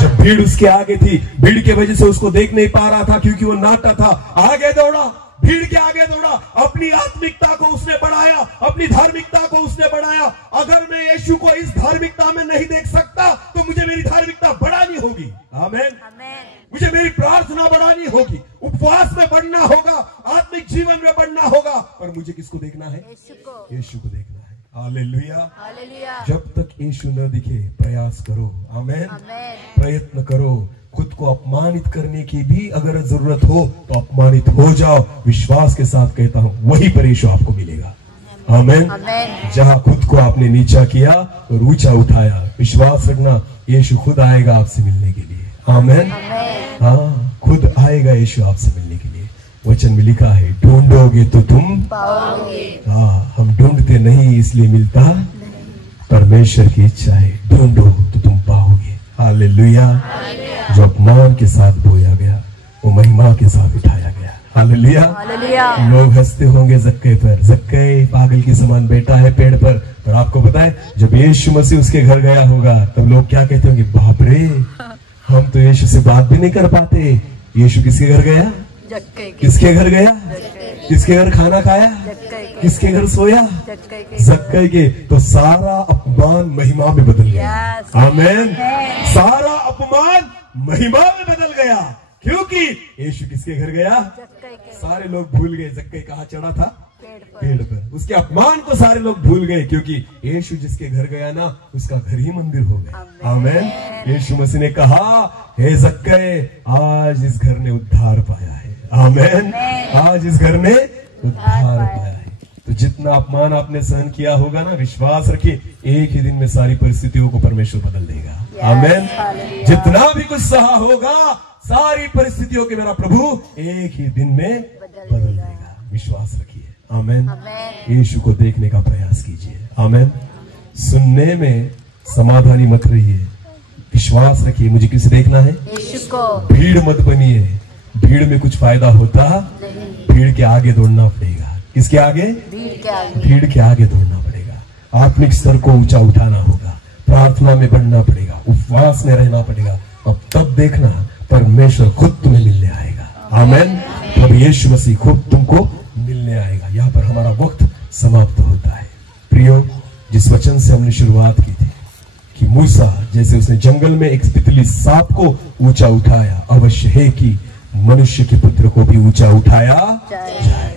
जब भीड़ उसके आगे थी, भीड़ की वजह से उसको देख नहीं पा रहा था क्योंकि वो नाटा था, आगे दौड़ा, भीड़ के आगे दौड़ा, अपनी आत्मिकता को उसने बढ़ाया, अपनी धार्मिकता को उसने बढ़ाया। अगर मैं यीशु को इस धार्मिकता में नहीं देख सकता तो मुझे मेरी धार्मिकता बढ़ानी होगी। आमीन। मुझे मेरी प्रार्थना बढ़ानी होगी, उपवास में बढ़ना होगा, आत्मिक जीवन में बढ़ना होगा, पर मुझे किसको देखना है? यीशु को देखना है। हालेलुया। जब तक यीशु न दिखे प्रयास करो। आमीन। प्रयत्न करो, खुद को अपमानित करने की भी अगर जरूरत हो तो अपमानित हो जाओ। विश्वास के साथ कहता हूँ वही पर यीशु आपको मिलेगा। आमीन। जहाँ खुद को आपने नीचा किया और ऊंचा उठाया, विश्वास रखना यीशु खुद आएगा आपसे मिलने के लिए। आमीन। हाँ, खुद आएगा यीशु आपसे मिलने के लिए। वचन में लिखा है ढूंढोगे तो तुम पाओगे। हाँ, हम ढूंढते नहीं इसलिए मिलता, परमेश्वर की इच्छा है ढूंढो तो तुम पाओगे। हालेलुया। जो अपमान के साथ बोया गया वो महिमा के साथ उठाया गया। हालेलुया। लोग हंसते होंगे जक्कई पर, जक्कई पागल के समान बैठा है पेड़ पर आपको पता है जब यीशु मसीह उसके घर गया होगा तब लोग क्या कहते होंगे, बाप रे हम तो यीशु से बात भी नहीं कर पाते। यीशु किसके घर गया? किसके घर गया? किसके घर खाना खाया? किसके घर सोया? जक्कई के। तो सारा अपमान महिमा में बदल गया। आमीन। सारा अपमान महिमा में बदल गया क्योंकि यीशु किसके घर गया? सारे लोग भूल गए जक्कई कहाँ चढ़ा था, पेड़ पर। उसके अपमान को सारे लोग भूल गए क्योंकि यीशु जिसके घर गया ना उसका घर ही मंदिर हो गया। आमीन। यीशु मसीह ने कहा हे जक्कई आज इस घर ने उद्धार पाया है। आमीन। आज इस घर ने उद्धार पाया है। तो जितना अपमान आपने सहन किया होगा ना, विश्वास रखिए एक ही दिन में सारी परिस्थितियों को परमेश्वर बदल देगा। आमीन। जितना भी कुछ सहा होगा सारी परिस्थितियों के मेरा प्रभु एक ही दिन में बदल देगा। विश्वास रखिए। आमीन। यीशु को देखने का प्रयास कीजिए। आमीन। सुनने में समाधानी मत रहिए, विश्वास रखिए मुझे किसे देखना है? यीशु को। भीड़ मत बनिए, भीड़ में कुछ फायदा होता नहीं। भीड़ के आगे दौड़ना पड़ेगा। किसके आगे? भीड़ के आगे दौड़ना पड़ेगा। आत्मिक स्तर को ऊंचा उठाना होगा, प्रार्थना में बढ़ना पड़ेगा, उपवास में रहना पड़ेगा। अब तब देखना परमेश्वर खुद तुम्हें मिलने आएगा। आमीन। प्रभु यीशु मसीह खुद तुमको मिलने आएगा। यहाँ पर हमारा वक्त समाप्त होता है। प्रियो, जिस वचन से हमने शुरुआत की थी कि मूसा जैसे उसने जंगल में एक तितली सांप को ऊंचा उठाया, अवश्य है कि मनुष्य के पुत्र को भी ऊंचा उठाया जाए।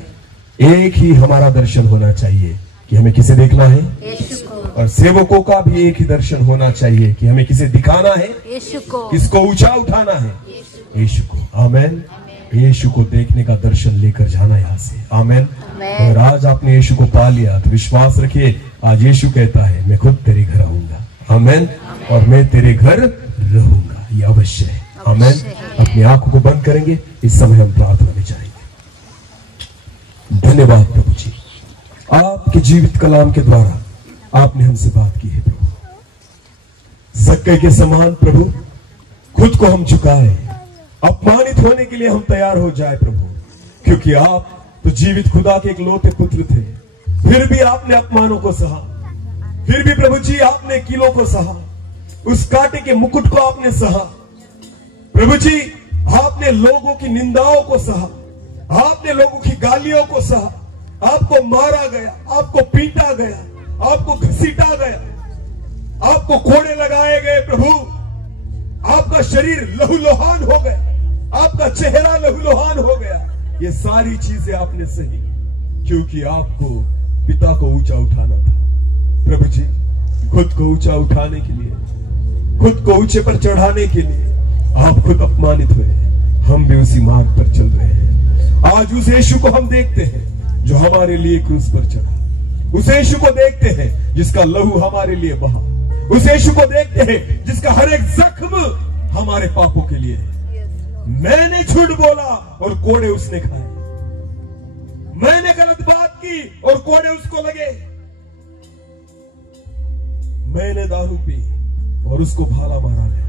एक ही हमारा दर्शन होना चाहिए कि हमें किसे देखना है? यीशु को। और सेवकों का भी एक ही दर्शन होना चाहिए कि हमें किसे दिखाना है? यीशु को। किसको ऊंचा उठाना है? यीशु को। आमीन। यीशु को देखने का दर्शन लेकर जाना यहाँ से। आमीन। और आज आपने यीशु को पा लिया तो विश्वास रखिए आज यीशु कहता है मैं खुद तेरे घर आऊंगा। आमीन। और मैं तेरे घर रहूंगा। ये अवश्य है। आमीन। अपनी आंखों को बंद करेंगे, इस समय हम प्रार्थना में जाएंगे। धन्यवाद प्रभु जी, आप जीवित कलाम के द्वारा आपने हमसे बात की है प्रभु। सक्के के समान प्रभु खुद को हम झुकाए, अपमानित होने के लिए हम तैयार हो जाए प्रभु, क्योंकि आप तो जीवित खुदा के इकलौते पुत्र थे। फिर भी आपने अपमानों को सहा, फिर भी प्रभु जी आपने कीलों को सहा, उस कांटे के मुकुट को आपने सहा प्रभु जी। आपने लोगों की निंदाओं को सहा, आपने लोगों की गालियों को सहा, आपको मारा गया, आपको पीटा गया, आपको घसीटा गया, आपको कोड़े लगाए गए प्रभु। आपका शरीर लहूलुहान हो गया, आपका चेहरा लहूलुहान हो गया। ये सारी चीजें आपने सही, क्योंकि आपको पिता को ऊंचा उठाना था प्रभु जी। खुद को ऊंचा उठाने के लिए, खुद को ऊंचे पर चढ़ाने के लिए आप खुद अपमानित हुए, हम भी उसी मार्ग पर चल रहे हैं। आज उस यीशु को हम देखते हैं जो हमारे लिए क्रूस पर चढ़ा, उस यीशु को देखते हैं जिसका लहू हमारे लिए बहा, उस यीशु को देखते हैं जिसका हर एक जख्म हमारे पापों के लिए है। मैंने झूठ बोला और कोड़े उसने खाए, मैंने गलत बात की और कोड़े उसको लगे, मैंने दारू पी और उसको भाला मारा गया,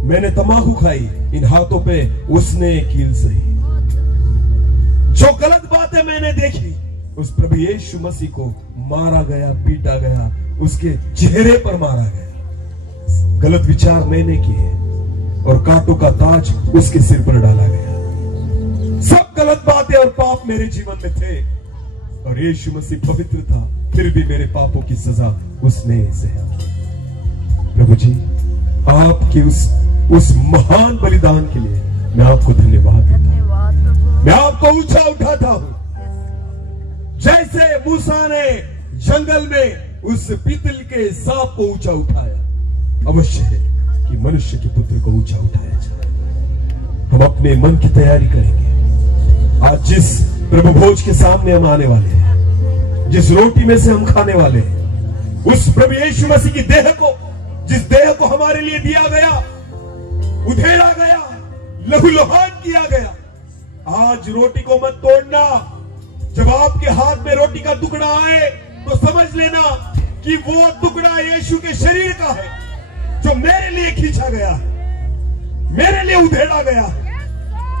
मैंने तम्बाकू खाई, इन हाथों पे उसने कील सही। जो गलत बातें मैंने देखी, उस प्रभु यीशु मसीह को मारा गया, पीटा गया, उसके चेहरे पर मारा गया। गलत विचार मैंने किए और कांटों का ताज उसके सिर पर डाला गया। सब गलत बातें और पाप मेरे जीवन में थे, और यीशु मसीह पवित्र था, फिर भी मेरे पापों की सजा उसने सहा। प्रभु जी आपके उस महान बलिदान के लिए मैं आपको धन्यवाद देता हूं। मैं आपको ऊंचा उठाता हूं, जैसे मूसा ने जंगल में उस पीतल के सांप को ऊंचा उठाया, अवश्य है कि मनुष्य के पुत्र को ऊंचा उठाया जाए। हम अपने मन की तैयारी करेंगे। आज जिस प्रभु भोज के सामने हम आने वाले हैं, जिस रोटी में से हम खाने वाले हैं, उस प्रभु यीशु मसीह की देह को, जिस देह को हमारे लिए दिया गया, उधेड़ा गया, लहूलुहान किया गया, आज रोटी को मत तोड़ना। जब आपके हाथ में रोटी का टुकड़ा आए तो समझ लेना कि वो टुकड़ा यीशु के शरीर का है, जो मेरे लिए खींचा गया है, मेरे लिए उधेड़ा गया है।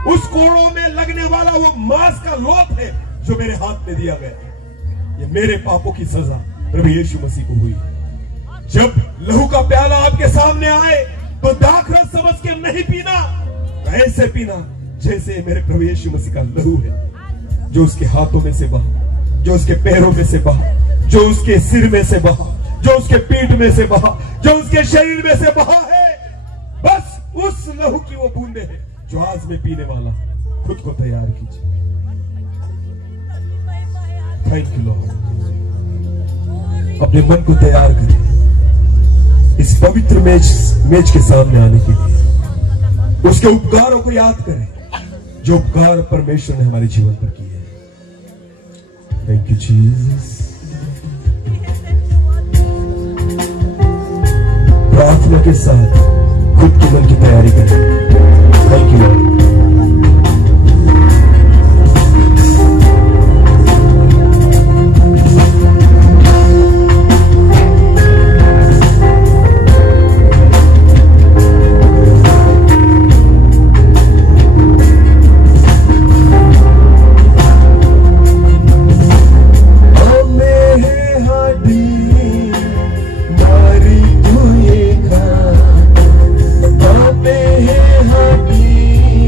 उस कोड़ों में लगने वाला वो मांस का लोथ है जो मेरे हाथ में दिया गया है। ये मेरे पापों की सजा प्रभु यीशु मसीह को हुई है। जब लहू का प्याला आपके सामने आए तो दाखरस समझ के नहीं पीना, ऐसे पीना जैसे मेरे प्रभु यीशु मसीह का लहू है, जो उसके हाथों में से बहा, जो उसके पैरों में से बहा, जो उसके सिर में से बहा, जो उसके पीठ में से बहा, जो उसके शरीर में से बहा है। बस उस लहू की वो बूंदे हैं जो आज में पीने वाला। खुद को तैयार कीजिए। Thank you Lord. अपने मन को तैयार करें इस पवित्र मेज के सामने आने के लिए। उसके उपकारों को याद करें जो उपकार परमेश्वर ने हमारे जीवन पर किए हैं। Thank you Jesus. प्रार्थना के साथ खुद के मन की तैयारी करें। Thank you Lord. Happy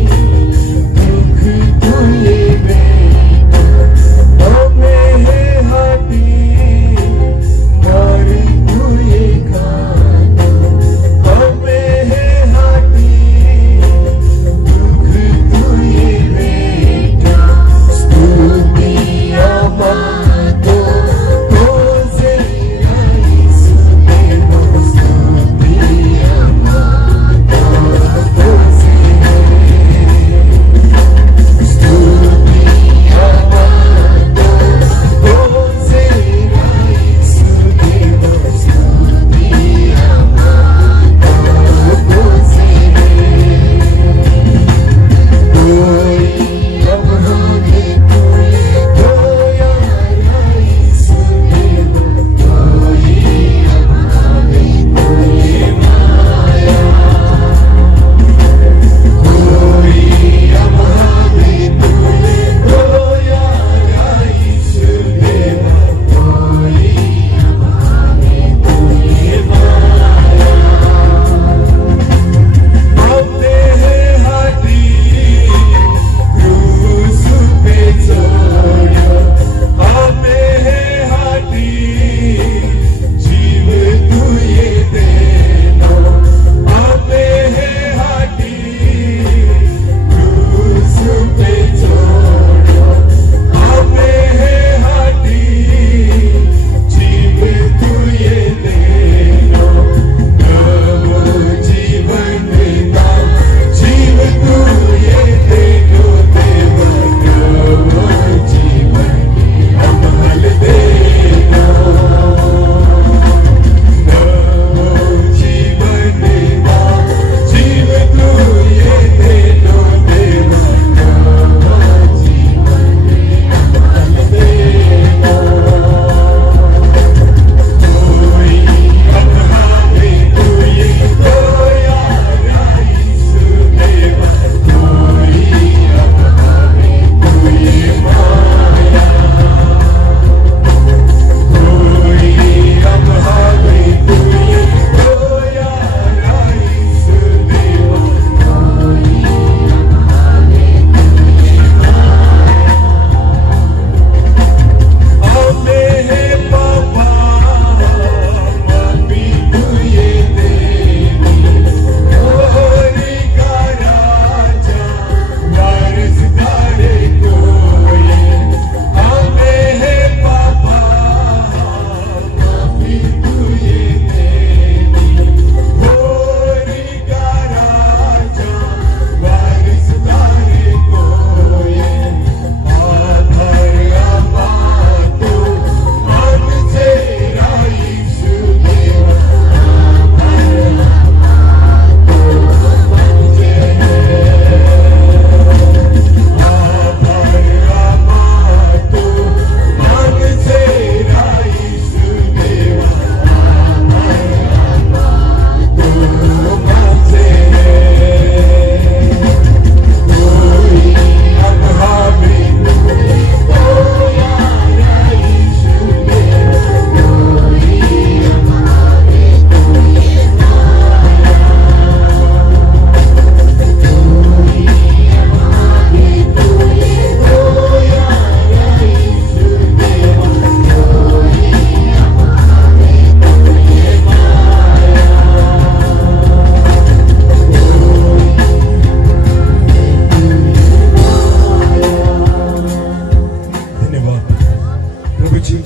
प्रभु जी,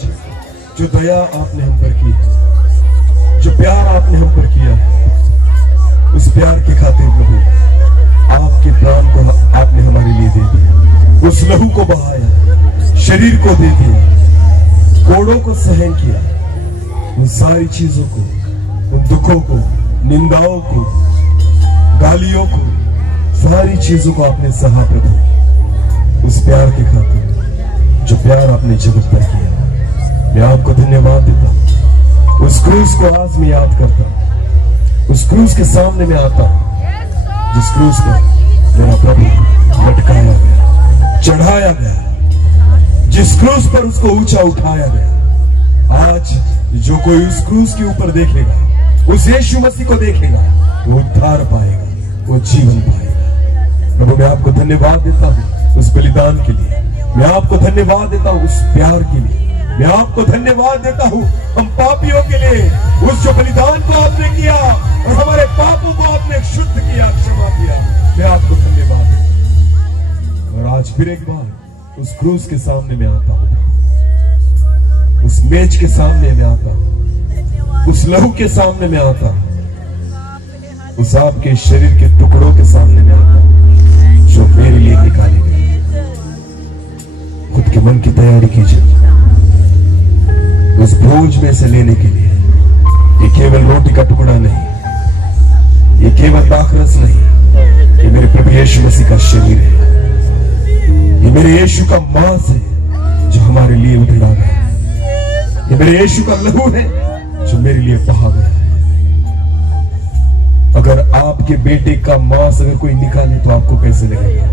जो दया आपने हम पर की है, जो प्यार आपने हम पर किया है, उस प्यार के खातिर प्रभु आपके प्राण को आपने हमारे लिए दे दिया, उस लहू को बहाया, शरीर को दे दिया, कोड़ों को सहन किया, उन सारी चीजों को, उन दुखों को, निंदाओं को, गालियों को, सारी चीजों को आपने सहा प्रभु, उस प्यार के खातिर जो प्यार आपने जगत पर किया। मैं आपको धन्यवाद देता हूं। उस क्रूस को आज मैं याद करता हूं, उस क्रूस के सामने मैं आता हूं जिस क्रूस पर मेरा प्रभु लटकाया गया, चढ़ाया गया, जिस क्रूस पर उसको ऊंचा उठाया गया। आज जो कोई उस क्रूस के ऊपर देखेगा, उस यीशु मसीह को देखेगा, वो उद्धार पाएगा, वो जीवन पाएगा। प्रभु मैं आपको धन्यवाद देता हूं उस बलिदान के लिए, मैं आपको धन्यवाद देता हूं उस प्यार के लिए, मैं आपको धन्यवाद देता हूं हम पापियों के लिए, उस जो बलिदान को आपने किया और हमारे पापों को आपने शुद्ध किया, क्षमा किया। मैं आपको धन्यवाद देता हूं। और आज फिर एक बार उस क्रूस के सामने मैं आता हूं, उस मेज के सामने मैं आता हूं, उस लहू के सामने मैं आता हूं, उस आपके शरीर के टुकड़ों के सामने मैं आता हूं जो मेरे लिए निकाले गए। खुद के मन की तैयारी कीजिए उस भोज में से लेने के लिए। ये केवल रोटी का टुकड़ा नहीं, ये केवल दाखरस नहीं, ये मेरे प्रभु यीशु मसीह का शरीर है, ये मेरे यीशु का मांस है जो हमारे लिए उधेड़ा गया, ये मेरे यीशु का लहू है जो मेरे लिए बहा गया है। अगर आपके बेटे का मांस अगर कोई निकाले तो आपको कैसे लगेगा?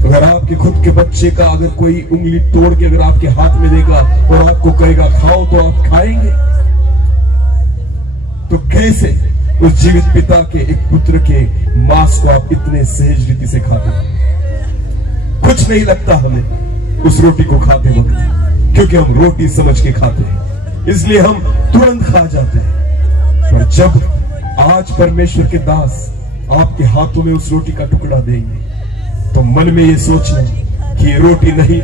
अगर आपके खुद के बच्चे का अगर कोई उंगली तोड़ के अगर आपके हाथ में देगा और आपको कहेगा खाओ, तो आप खाएंगे? तो कैसे उस जीवित पिता के एक पुत्र के मांस को आप इतने सहज रीति से खाते हैं? कुछ नहीं लगता हमें उस रोटी को खाते वक्त, क्योंकि हम रोटी समझ के खाते हैं, इसलिए हम तुरंत खा जाते हैं। पर जब आज परमेश्वर के दास आपके हाथों में उस रोटी का टुकड़ा देंगे, तो मन में ये सोचना कि ये रोटी नहीं,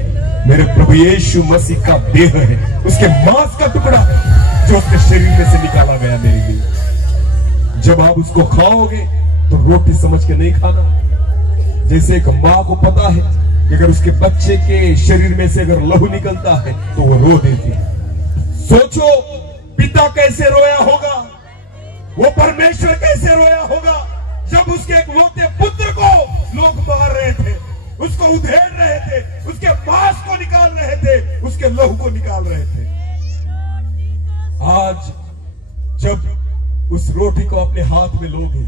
मेरे प्रभु यीशु मसीह का देह है, उसके मांस का टुकड़ा है जो उसके शरीर में से निकाला गया मेरे लिए। जब आप उसको खाओगे तो रोटी समझ के नहीं खाना। जैसे एक माँ को पता है कि अगर उसके बच्चे के शरीर में से अगर लहू निकलता है तो वो रो देती है। सोचो पिता कैसे रोया होगा, वो परमेश्वर कैसे रोया होगा जब उसके एक लौते पुत्र को लोग मार रहे थे, उसको उधेड़ रहे थे, उसके मांस को निकाल रहे थे, उसके लहू को निकाल रहे थे। आज जब उस रोटी को अपने हाथ में लोगे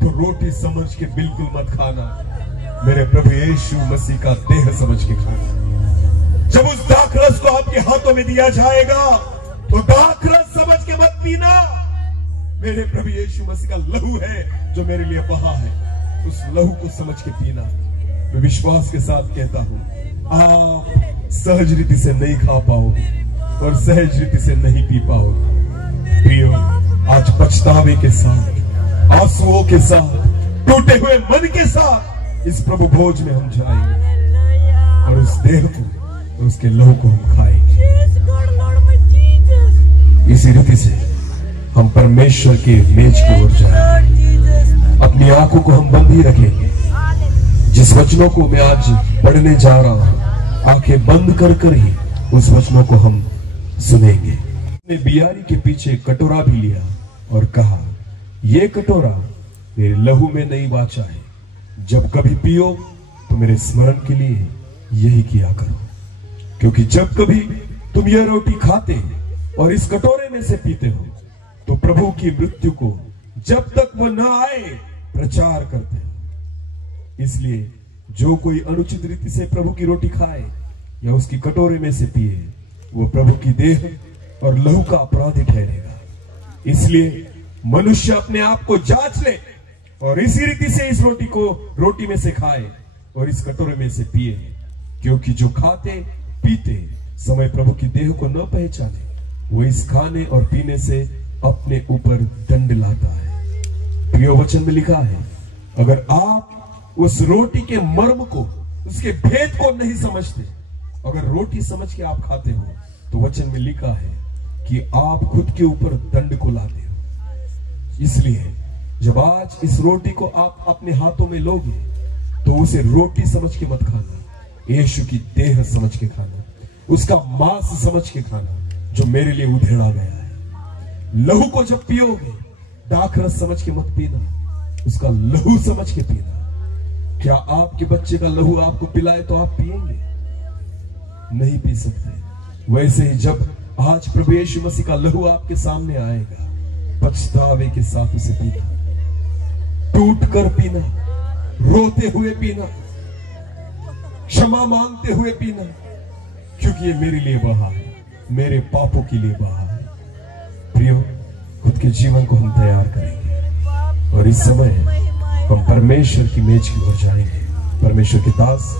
तो रोटी समझ के बिल्कुल मत खाना, मेरे प्रभु यीशु मसीह का देह समझ के खाना। जब उस दाखरस को आपके हाथों में दिया जाएगा तो दाखरस समझ के मत पीना, मेरे प्रभु यीशु मसीह का लहू है जो मेरे लिए बहा है, उस लहू को समझ के पीना। मैं विश्वास के साथ कहता हूं, आप सहज रीति से नहीं खा पाओगे और सहज रीति से नहीं पी पाओगे। प्रियो, आज पछतावे के साथ, आंसुओं के साथ, टूटे हुए मन के साथ इस प्रभु भोज में हम जाएंगे और उस देह को और उसके लहू को हम खाएंगे। इसी रीति से हम परमेश्वर के मेज की ओर जाएंगे। अपनी आंखों को हम बंद ही रखेंगे। जिस वचनों को मैं आज पढ़ने जा रहा हूं, आंखें बंद कर कर ही उस वचनों को हम सुनेंगे। ने बियारी के पीछे कटोरा भी लिया और कहा, ये कटोरा मेरे लहू में नई वाचा है, जब कभी पियो तो मेरे स्मरण के लिए यही किया करो। क्योंकि जब कभी तुम यह रोटी खाते और इस कटोरे में से पीते हो तो प्रभु की मृत्यु को जब तक वह न आए प्रचार करते हैं। इसलिए जो कोई अनुचित रीति से प्रभु की रोटी खाए या उसकी कटोरे में से पिए, वो प्रभु की देह और लहू का अपराधी ठहरेगा। इसलिए मनुष्य अपने आप को जांच ले और इसी रीति से इस रोटी में से खाए और इस कटोरे में से पिए, क्योंकि जो खाते पीते समय प्रभु की देह को न पहचाने, वो इस खाने और पीने से अपने ऊपर दंड लाता है। प्रिय वचन में लिखा है, अगर आप उस रोटी के मर्म को, उसके भेद को नहीं समझते अगर रोटी समझ के आप खाते हो तो वचन में लिखा है कि आप खुद के ऊपर दंड को लाते हो। इसलिए जब आज इस रोटी को आप अपने हाथों में लोगे तो उसे रोटी समझ के मत खाना, यीशु की देह समझ के खाना, उसका मांस समझ के खाना जो मेरे लिए उधेड़ा गया है। लहू को जब पियोगे दाखरस समझ के मत पीना, उसका लहू समझ के पीना। क्या आपके बच्चे का लहू आपको पिलाए तो आप पिएंगे? नहीं पी सकते। वैसे ही जब आज प्रभु यीशु मसीह का लहू आपके सामने आएगा, पछतावे के साथ उसे पीना, टूट कर पीना, रोते हुए पीना, क्षमा मांगते हुए पीना, क्योंकि ये मेरे लिए बहा है, मेरे पापों के लिए बहा है। प्रियो, खुद के जीवन को हम तैयार करेंगे और इस समय हम परमेश्वर की मेज की ओर जाएंगे। परमेश्वर के दास